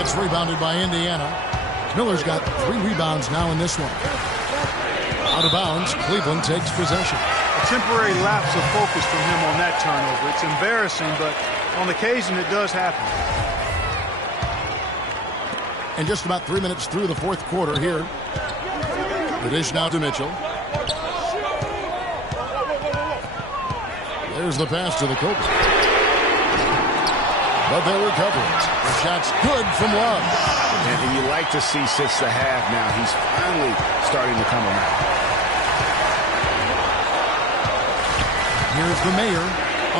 It's rebounded by Indiana. Miller's got 3 rebounds now in this one. Out of bounds, Cleveland takes possession. A temporary lapse of focus from him on that turnover. It's embarrassing, but on occasion it does happen. And just about 3 minutes through the fourth quarter here. The dish now to Mitchell. There's the pass to the Cobra. But they recover it. The shot's good from Love. And you like to see since the half now, he's finally starting to come around. Here's the Mayor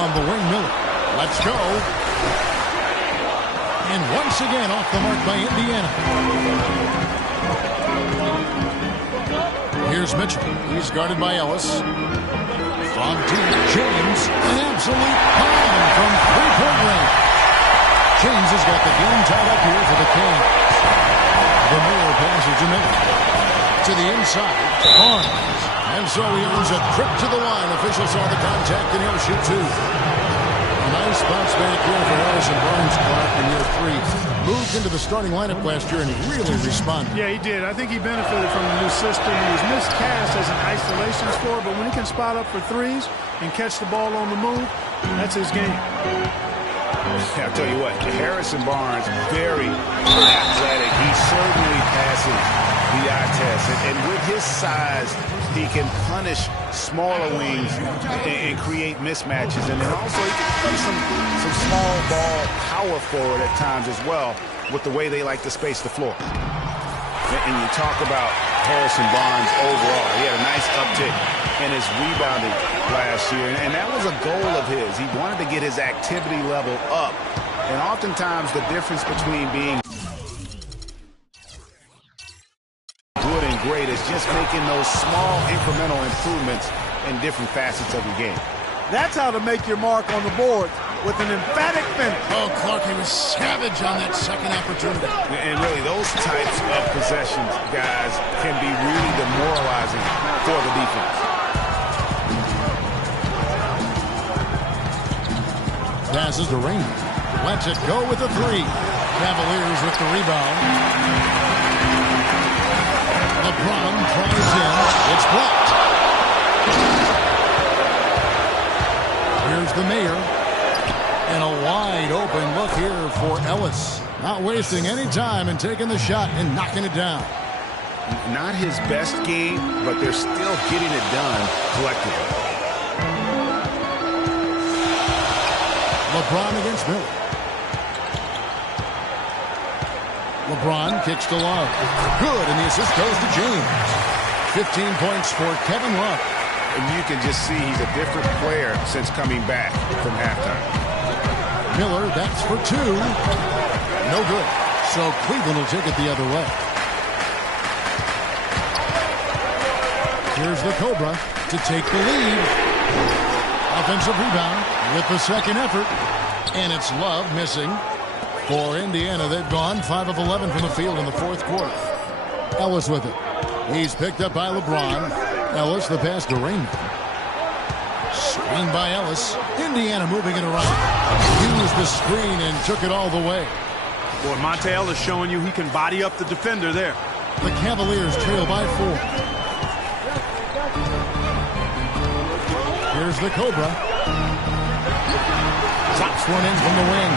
on the wing. Miller. Let's go. And once again off the mark by Indiana. Here's Mitchell. He's guarded by Ellis. From deep, James. An absolute bomb from three-point range. James has got the game tied up here for the Kings. The Mayor passes to Miller. To the inside. Barnes. And so he earns a trip to the line. Official saw the contact and he'll shoot 2. A nice bounce back here for Harrison Barnes, Clark, in year 3. Moved into the starting lineup last year and really responded. Yeah, he did. I think he benefited from the new system. He was miscast as an isolation scorer, but when he can spot up for threes and catch the ball on the move, that's his game. I'll tell you what, Harrison Barnes, very athletic. He certainly passes the eye test. And with his size, he can punish smaller wings and create mismatches. And then also he can play some small ball power forward at times as well with the way they like to space the floor. And you talk about Harrison Barnes overall. He had a nice uptick in his rebounding last year. And that was a goal of his. He wanted to get his activity level up. And oftentimes the difference between being good and great is just making those small incremental improvements in different facets of your game. That's how to make your mark on the board with an emphatic finish. Oh, Clark, he was savage on that second opportunity. And really, those types of possessions, guys, can be really demoralizing for the defense. Passes to Raymond. Lets it go with the 3. Cavaliers with the rebound. LeBron tries in. It's blocked. Here's the Mayor. And a wide open look here for Ellis. Not wasting any time and taking the shot and knocking it down. Not his best game, but they're still getting it done collectively. LeBron against Miller. LeBron kicks to Love. Good, and the assist goes to James. 15 points for Kevin Love. And you can just see he's a different player since coming back from halftime. Miller, that's for 2. No good. So Cleveland will take it the other way. Here's the Cobra to take the lead. Offensive rebound with the second effort. And it's Love missing. For Indiana, they've gone 5 of 11 from the field in the fourth quarter. Ellis with it. He's picked up by LeBron. Ellis, the pass to Raymond. Screen by Ellis. Indiana moving it around. Used the screen and took it all the way. Boy, Monte Ellis showing you he can body up the defender there. The Cavaliers trail by 4. Here's the Cobra. Drops one in from the wing.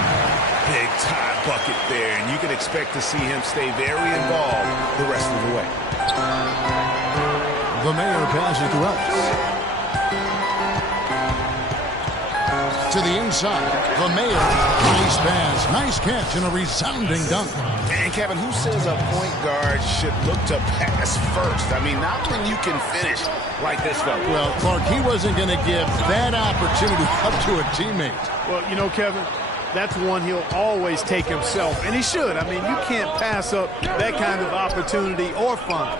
Big time bucket there, and you can expect to see him stay very involved the rest of the way. The Mayor passes to Ellis. To the inside. The Mayor. Nice pass. Nice catch and a resounding dunk. And Kevin, who says a point guard should look to pass first? I mean, not when you can finish like this fella. Well, Clark, he wasn't going to give that opportunity up to a teammate. Well, you know, Kevin, that's one he'll always take himself, and he should. I mean, you can't pass up that kind of opportunity or fun.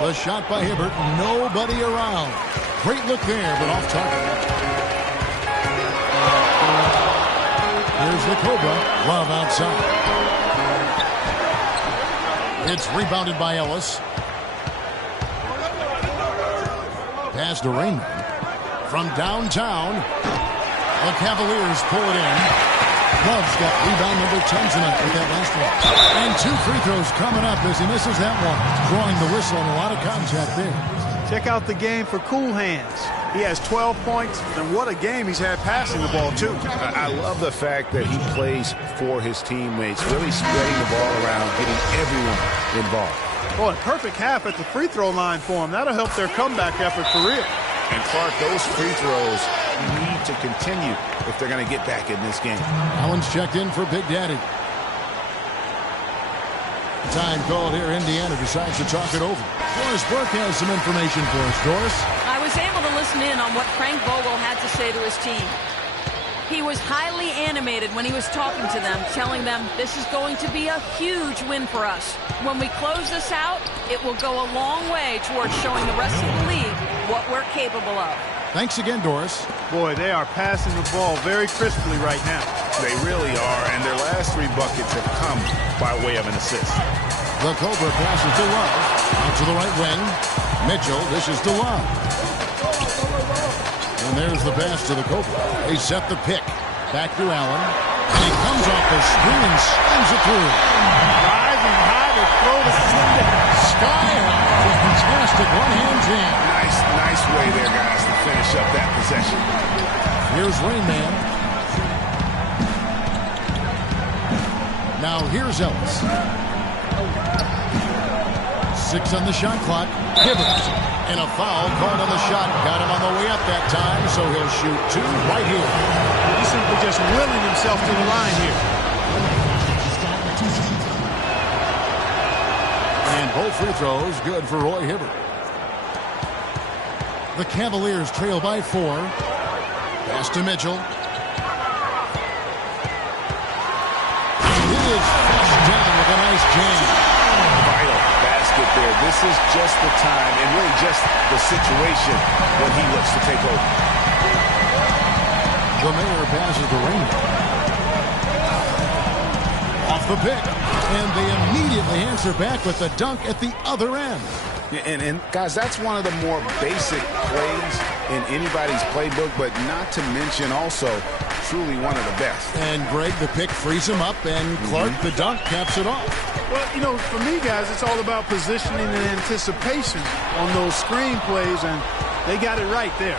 The shot by Hibbert, nobody around. Great look there, but off target. Here's the Cobra. Love outside. It's rebounded by Ellis. Pass to Raymond. From downtown, the Cavaliers pull it in. Love's got rebound number 10 tonight with that last one. And 2 free throws coming up as he misses that one. Drawing the whistle and a lot of contact there. Check out the game for Cool Hands. He has 12 points, and what a game he's had passing the ball, too. I love the fact that he plays for his teammates, really spreading the ball around, getting everyone involved. Boy, perfect half at the free throw line for him. That'll help their comeback effort for real. And Clark, those free throws need to continue if they're going to get back in this game. Allen's checked in for Big Daddy. Time called here. Indiana decides to talk it over. Doris Burke has some information for us. Doris? I was able to listen in on what Frank Vogel had to say to his team. He was highly animated when he was talking to them, telling them this is going to be a huge win for us. When we close this out, it will go a long way towards showing the rest of the league what we're capable of. Thanks again, Doris. Boy, they are passing the ball very crisply right now. They really are, and their last 3 buckets have come by way of an assist. The Cobra passes to Love. Out to the right wing. Mitchell dishes to Love. And there's the pass to the Cobra. They set the pick. Back to Allen. And he comes off the screen and slams it through. Rising high to throw the team down. Sky high. Fantastic one-hand jam. Nice way there, guys, to finish up that possession. Here's Rain Man. Now here's Ellis. 6 on the shot clock. Hibbert. And a foul called on the shot. Got him on the way up that time, so he'll shoot 2 right here. He's simply just willing himself to the line here. And both free throws good for Roy Hibbert. The Cavaliers trail by 4. Pass to Mitchell. It is flushed down with a nice jam. Vital basket there. This is just the time and really just the situation when he looks to take over. The Mayor passes to Raymond. Off the pick. And they immediately answer back with the dunk at the other end. And guys, that's one of the more basic plays in anybody's playbook, but not to mention also truly one of the best. And Greg, the pick frees him up, and Clark, the dunk, caps it off. Well, you know, for me, guys, it's all about positioning and anticipation on those screen plays, and they got it right there.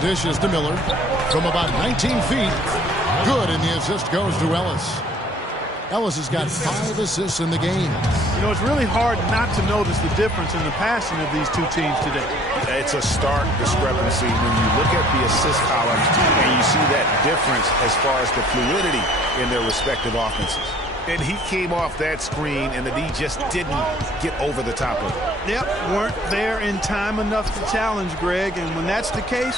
Dishes to Miller from about 19 feet. Good, and the assist goes to Ellis. Ellis has got 5 assists in the game. You know, it's really hard not to notice the difference in the passing of these two teams today. It's a stark discrepancy when you look at the assist columns and you see that difference as far as the fluidity in their respective offenses. And he came off that screen, and the D just didn't get over the top of it. Yep, weren't there in time enough to challenge Greg, and when that's the case,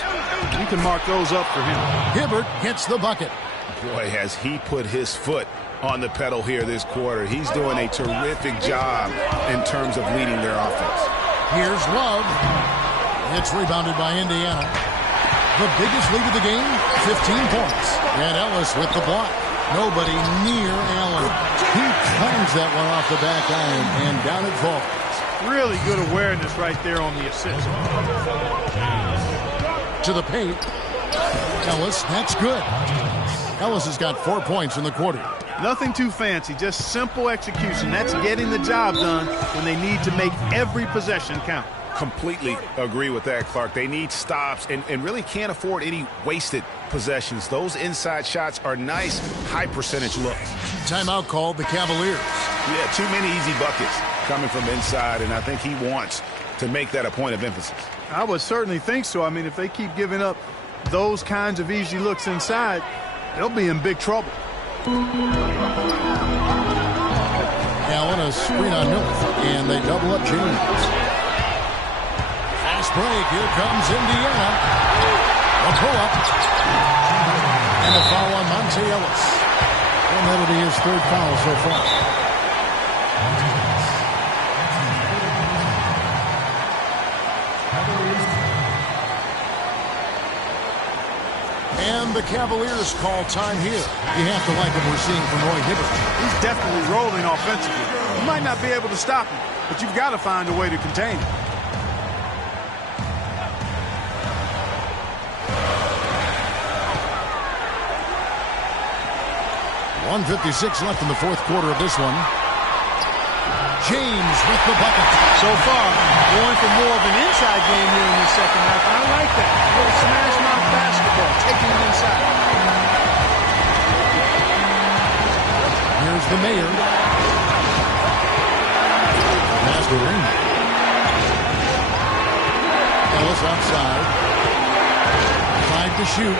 you can mark those up for him. Hibbert hits the bucket. Boy, has he put his foot on the pedal here this quarter. He's doing a terrific job in terms of leading their offense. Here's Love. It's rebounded by Indiana. The biggest lead of the game, 15 points. And Ellis with the block. Nobody near Allen. He claims that one off the back iron and down it falls. Really good awareness right there on the assist. To the paint. Ellis, that's good. Ellis has got 4 points in the quarter. Nothing too fancy, just simple execution. That's getting the job done when they need to make every possession count. Completely agree with that, Clark. They need stops and really can't afford any wasted possessions. Those inside shots are nice, high-percentage looks. Timeout called the Cavaliers. Yeah, too many easy buckets coming from inside, and I think he wants to make that a point of emphasis. I would certainly think so. I mean, if they keep giving up those kinds of easy looks inside, they'll be in big trouble. Allen, a screen on Miller, and they double up James. Fast break, here comes Indiana. A pull-up. And a foul on Monte Ellis. And that'll be his 3rd foul so far. And the Cavaliers call time here. You have to like what we're seeing from Roy Hibbert. He's definitely rolling offensively. You might not be able to stop him, but you've got to find a way to contain him. 1:56 left in the fourth quarter of this one. James with the bucket. So far, going for more of an inside game here in the second half. I like that. A little smash mouth basketball, taking it inside. Here's the mayor. Pass to Raymond. Ellis outside. 5 to shoot.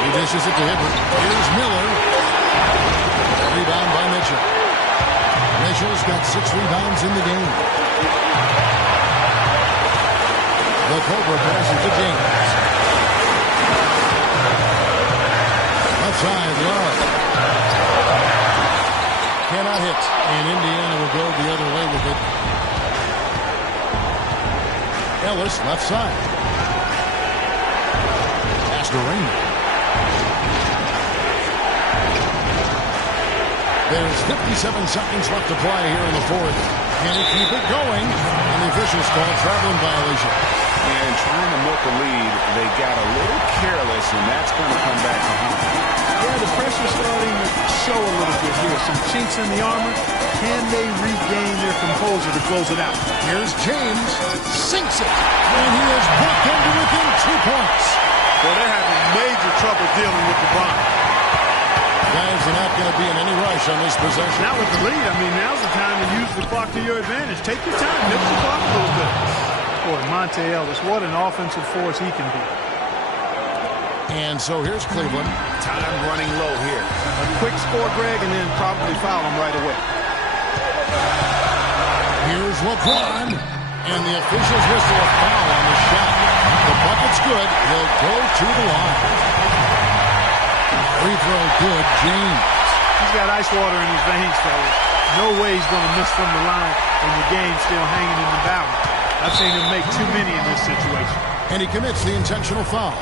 He dishes it to Hibbert. Here's Miller. Rebound by Mitchell. Mitchell's got 6 rebounds in the game. The Cobra passes to James. Left side, Love. Cannot hit, and Indiana will go the other way with it. Ellis, left side. Pass to Raymond. There's 57 seconds left to play here in the fourth. Can he keep it going? And the officials call traveling violation. And trying to milk a lead, they got a little careless, and that's going to come back to haunt. Yeah, the pressure's starting to show a little bit here. Some chinks in the armor. Can they regain their composure to close it out? Here's James. Sinks it. And he is brought them to within 2 points. Well, they're having major trouble dealing with LeBron. Guys are not going to be in any rush on this possession. Not with the lead. I mean, now's the time to use the clock to your advantage. Take your time. Nip the clock a little bit. Boy, Monte Ellis, what an offensive force he can be. And so here's Cleveland. Time running low here. A quick score, Greg, and then probably foul him right away. Here's LeBron. And the officials whistle a foul on the shot. The bucket's good. He'll go to the line. Free throw good, James. He's got ice water in his veins, fellas. No way he's going to miss from the line when the game's still hanging in the balance. I've seen him make too many in this situation. And he commits the intentional foul.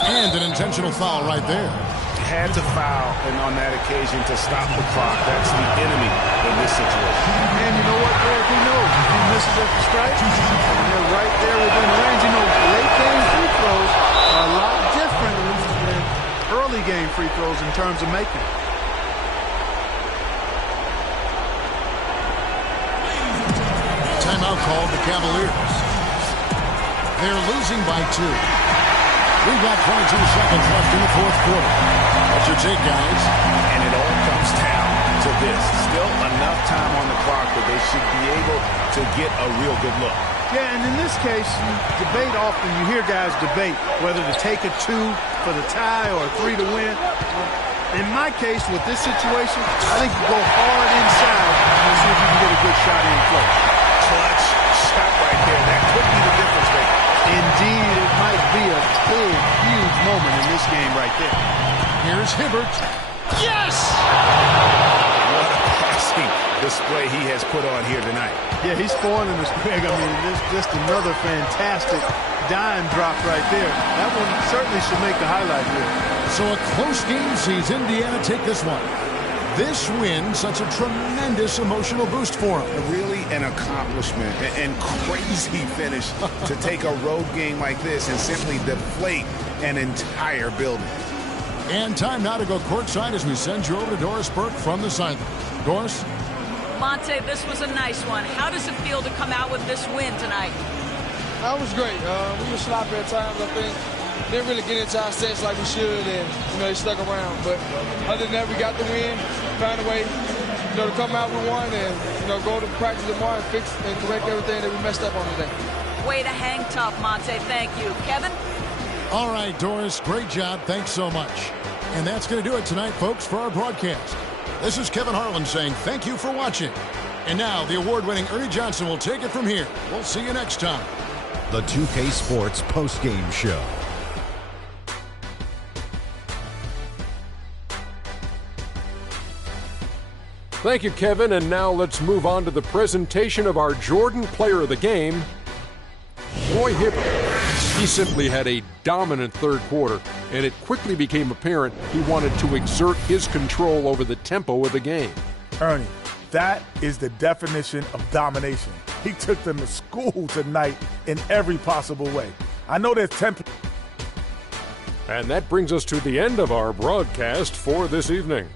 And an intentional foul right there. Had to foul, and on that occasion to stop the clock. That's the enemy in this situation. And you know what, Greg? Who knows? If he misses at the strike, and they're right there within range. You know, late game free throws are a lot different than early game free throws in terms of making it. Timeout called the Cavaliers. They're losing by 2. We've got 22 seconds left in the fourth quarter. What's your take, guys? And it all comes down to this. Still enough time on the clock that they should be able to get a real good look. Yeah, and in this case, you debate often. You hear guys debate whether to take a 2 for the tie or a 3 to win. In my case, with this situation, I think you go hard inside and see if you can get a good shot in close. Clutch shot right there. That could be the difference maker. Indeed, it might be a big, huge moment in this game right there. Here's Hibbert. Yes! What a passing display he has put on here tonight. Yeah, he's spoiling us, Greg. I mean, this just another fantastic dime drop right there. That one certainly should make the highlight reel. So a close game sees Indiana take this one. This win such a tremendous emotional boost for him. Really an accomplishment and crazy finish to take a road game like this and simply deflate an entire building. And time now to go courtside as we send you over to Doris Burke from the sideline. Doris? Monte, this was a nice one. How does it feel to come out with this win tonight? That was great. We were sloppy at times, I think. Didn't really get into our sets like we should, and, they stuck around. But other than that, we got the win, found a way, to come out with one and, go to practice tomorrow and fix and correct everything that we messed up on today. Way to hang tough, Monte. Thank you. Kevin? All right, Doris, great job. Thanks so much. And that's going to do it tonight, folks, for our broadcast. This is Kevin Harlan saying thank you for watching. And now the award-winning Ernie Johnson will take it from here. We'll see you next time. The 2K Sports Postgame Show. Thank you, Kevin. And now let's move on to the presentation of our Jordan Player of the Game, Roy Hibbert. He simply had a dominant third quarter, and it quickly became apparent he wanted to exert his control over the tempo of the game. Ernie, that is the definition of domination. He took them to school tonight in every possible way. I know there's 10 And that brings us to the end of our broadcast for this evening.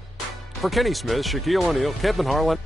For Kenny Smith, Shaquille O'Neal, Kevin Harlan.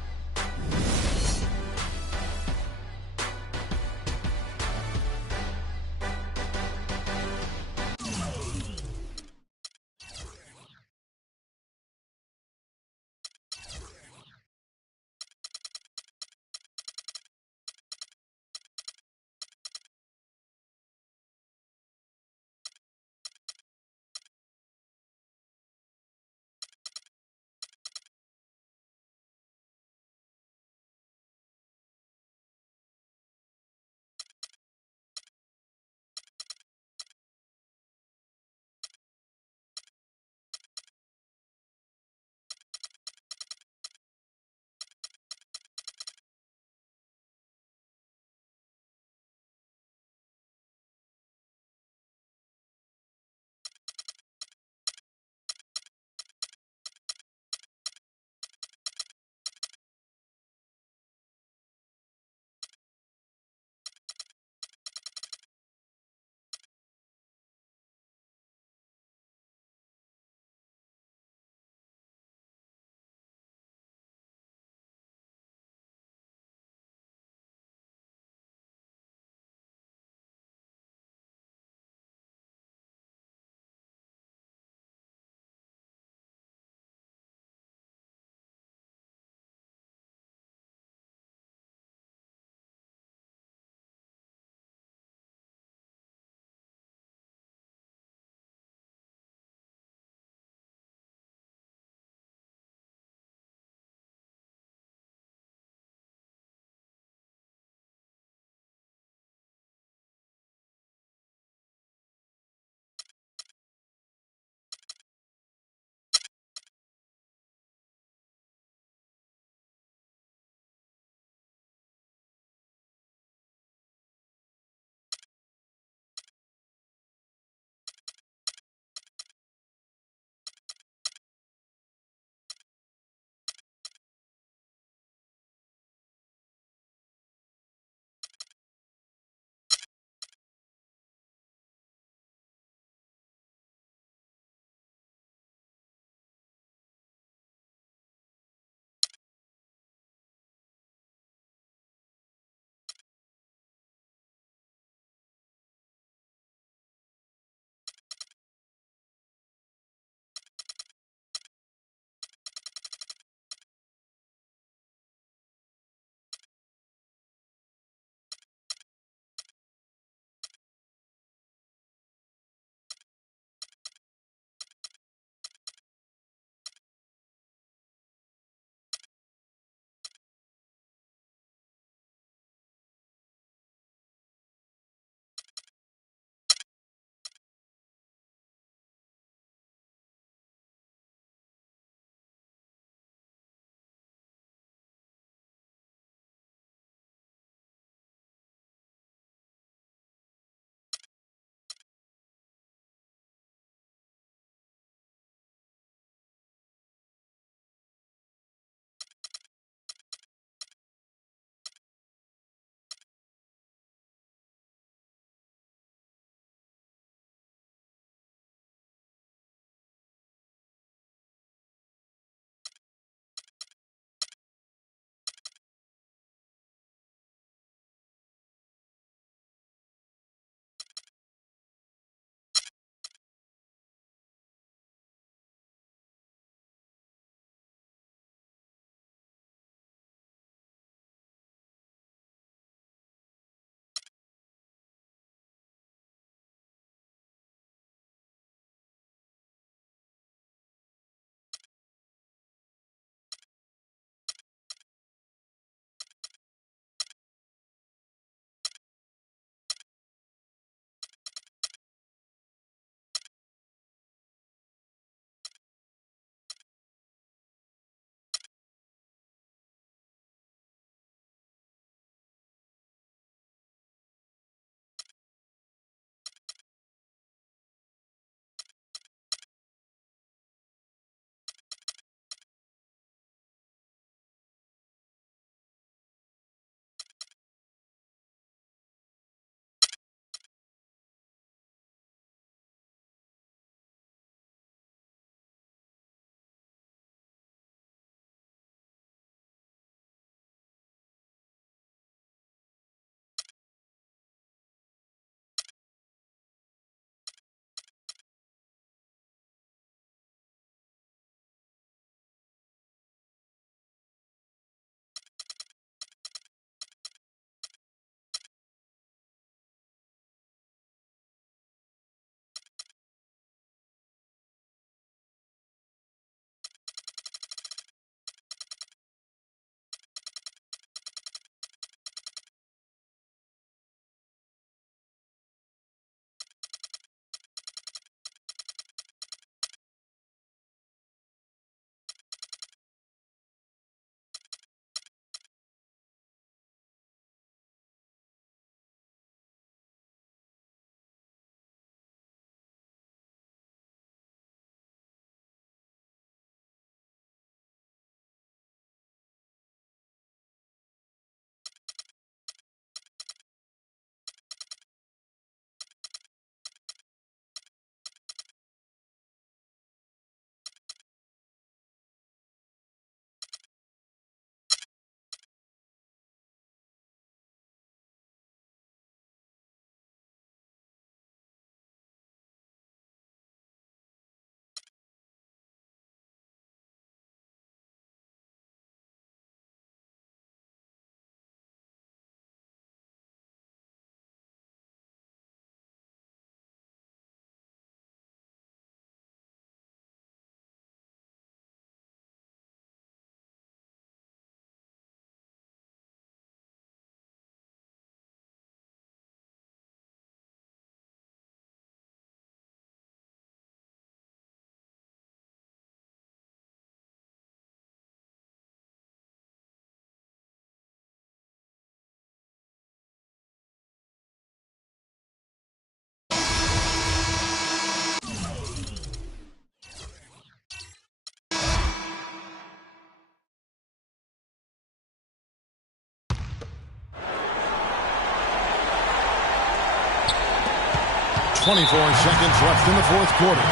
24 seconds left in the fourth quarter.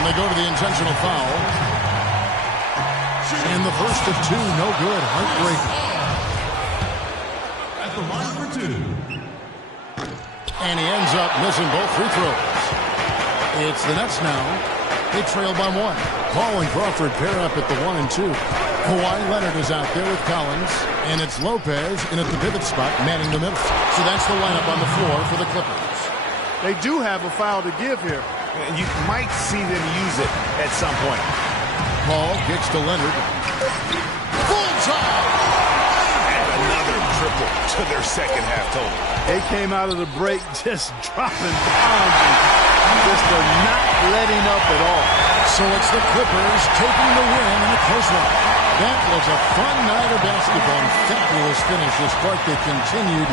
And they go to the intentional foul. And the first of two, no good. Heartbreaking. At the line for two. And he ends up missing both free throws. It's the Nets now. They trail by one. Paul and Crawford pair up at the 1 and 2. Kawhi Leonard is out there with Collins. And it's Lopez in at the pivot spot, manning the middle. So that's the lineup on the floor for the Clippers. They do have a foul to give here. And you might see them use it at some point. Paul gets to Leonard. Bullseye! And another triple to their second half total. They came out of the break just dropping bombs and just not letting up at all. So it's the Clippers taking the win in a close one. That was a fun night of basketball and fabulous finish as Barkley continued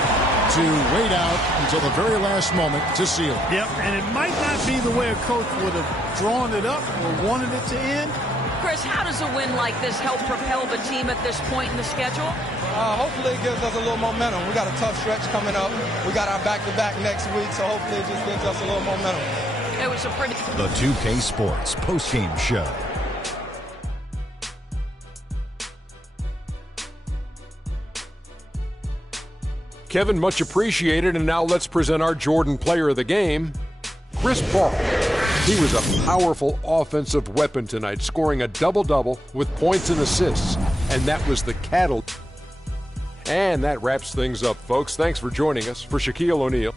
to wait out until the very last moment to seal it. Yep, and it might not be the way a coach would have drawn it up or wanted it to end. Chris, how does a win like this help propel the team at this point in the schedule? Hopefully it gives us a little momentum. We got a tough stretch coming up. We got our back-to-back next week, so hopefully it just gives us a little momentum. It was a pretty... The 2K Sports postgame show. Kevin, much appreciated, and now let's present our Jordan Player of the Game, Chris Paul. He was a powerful offensive weapon tonight, scoring a double-double with points and assists, and that was the catalyst. And that wraps things up, folks. Thanks for joining us. For Shaquille O'Neal,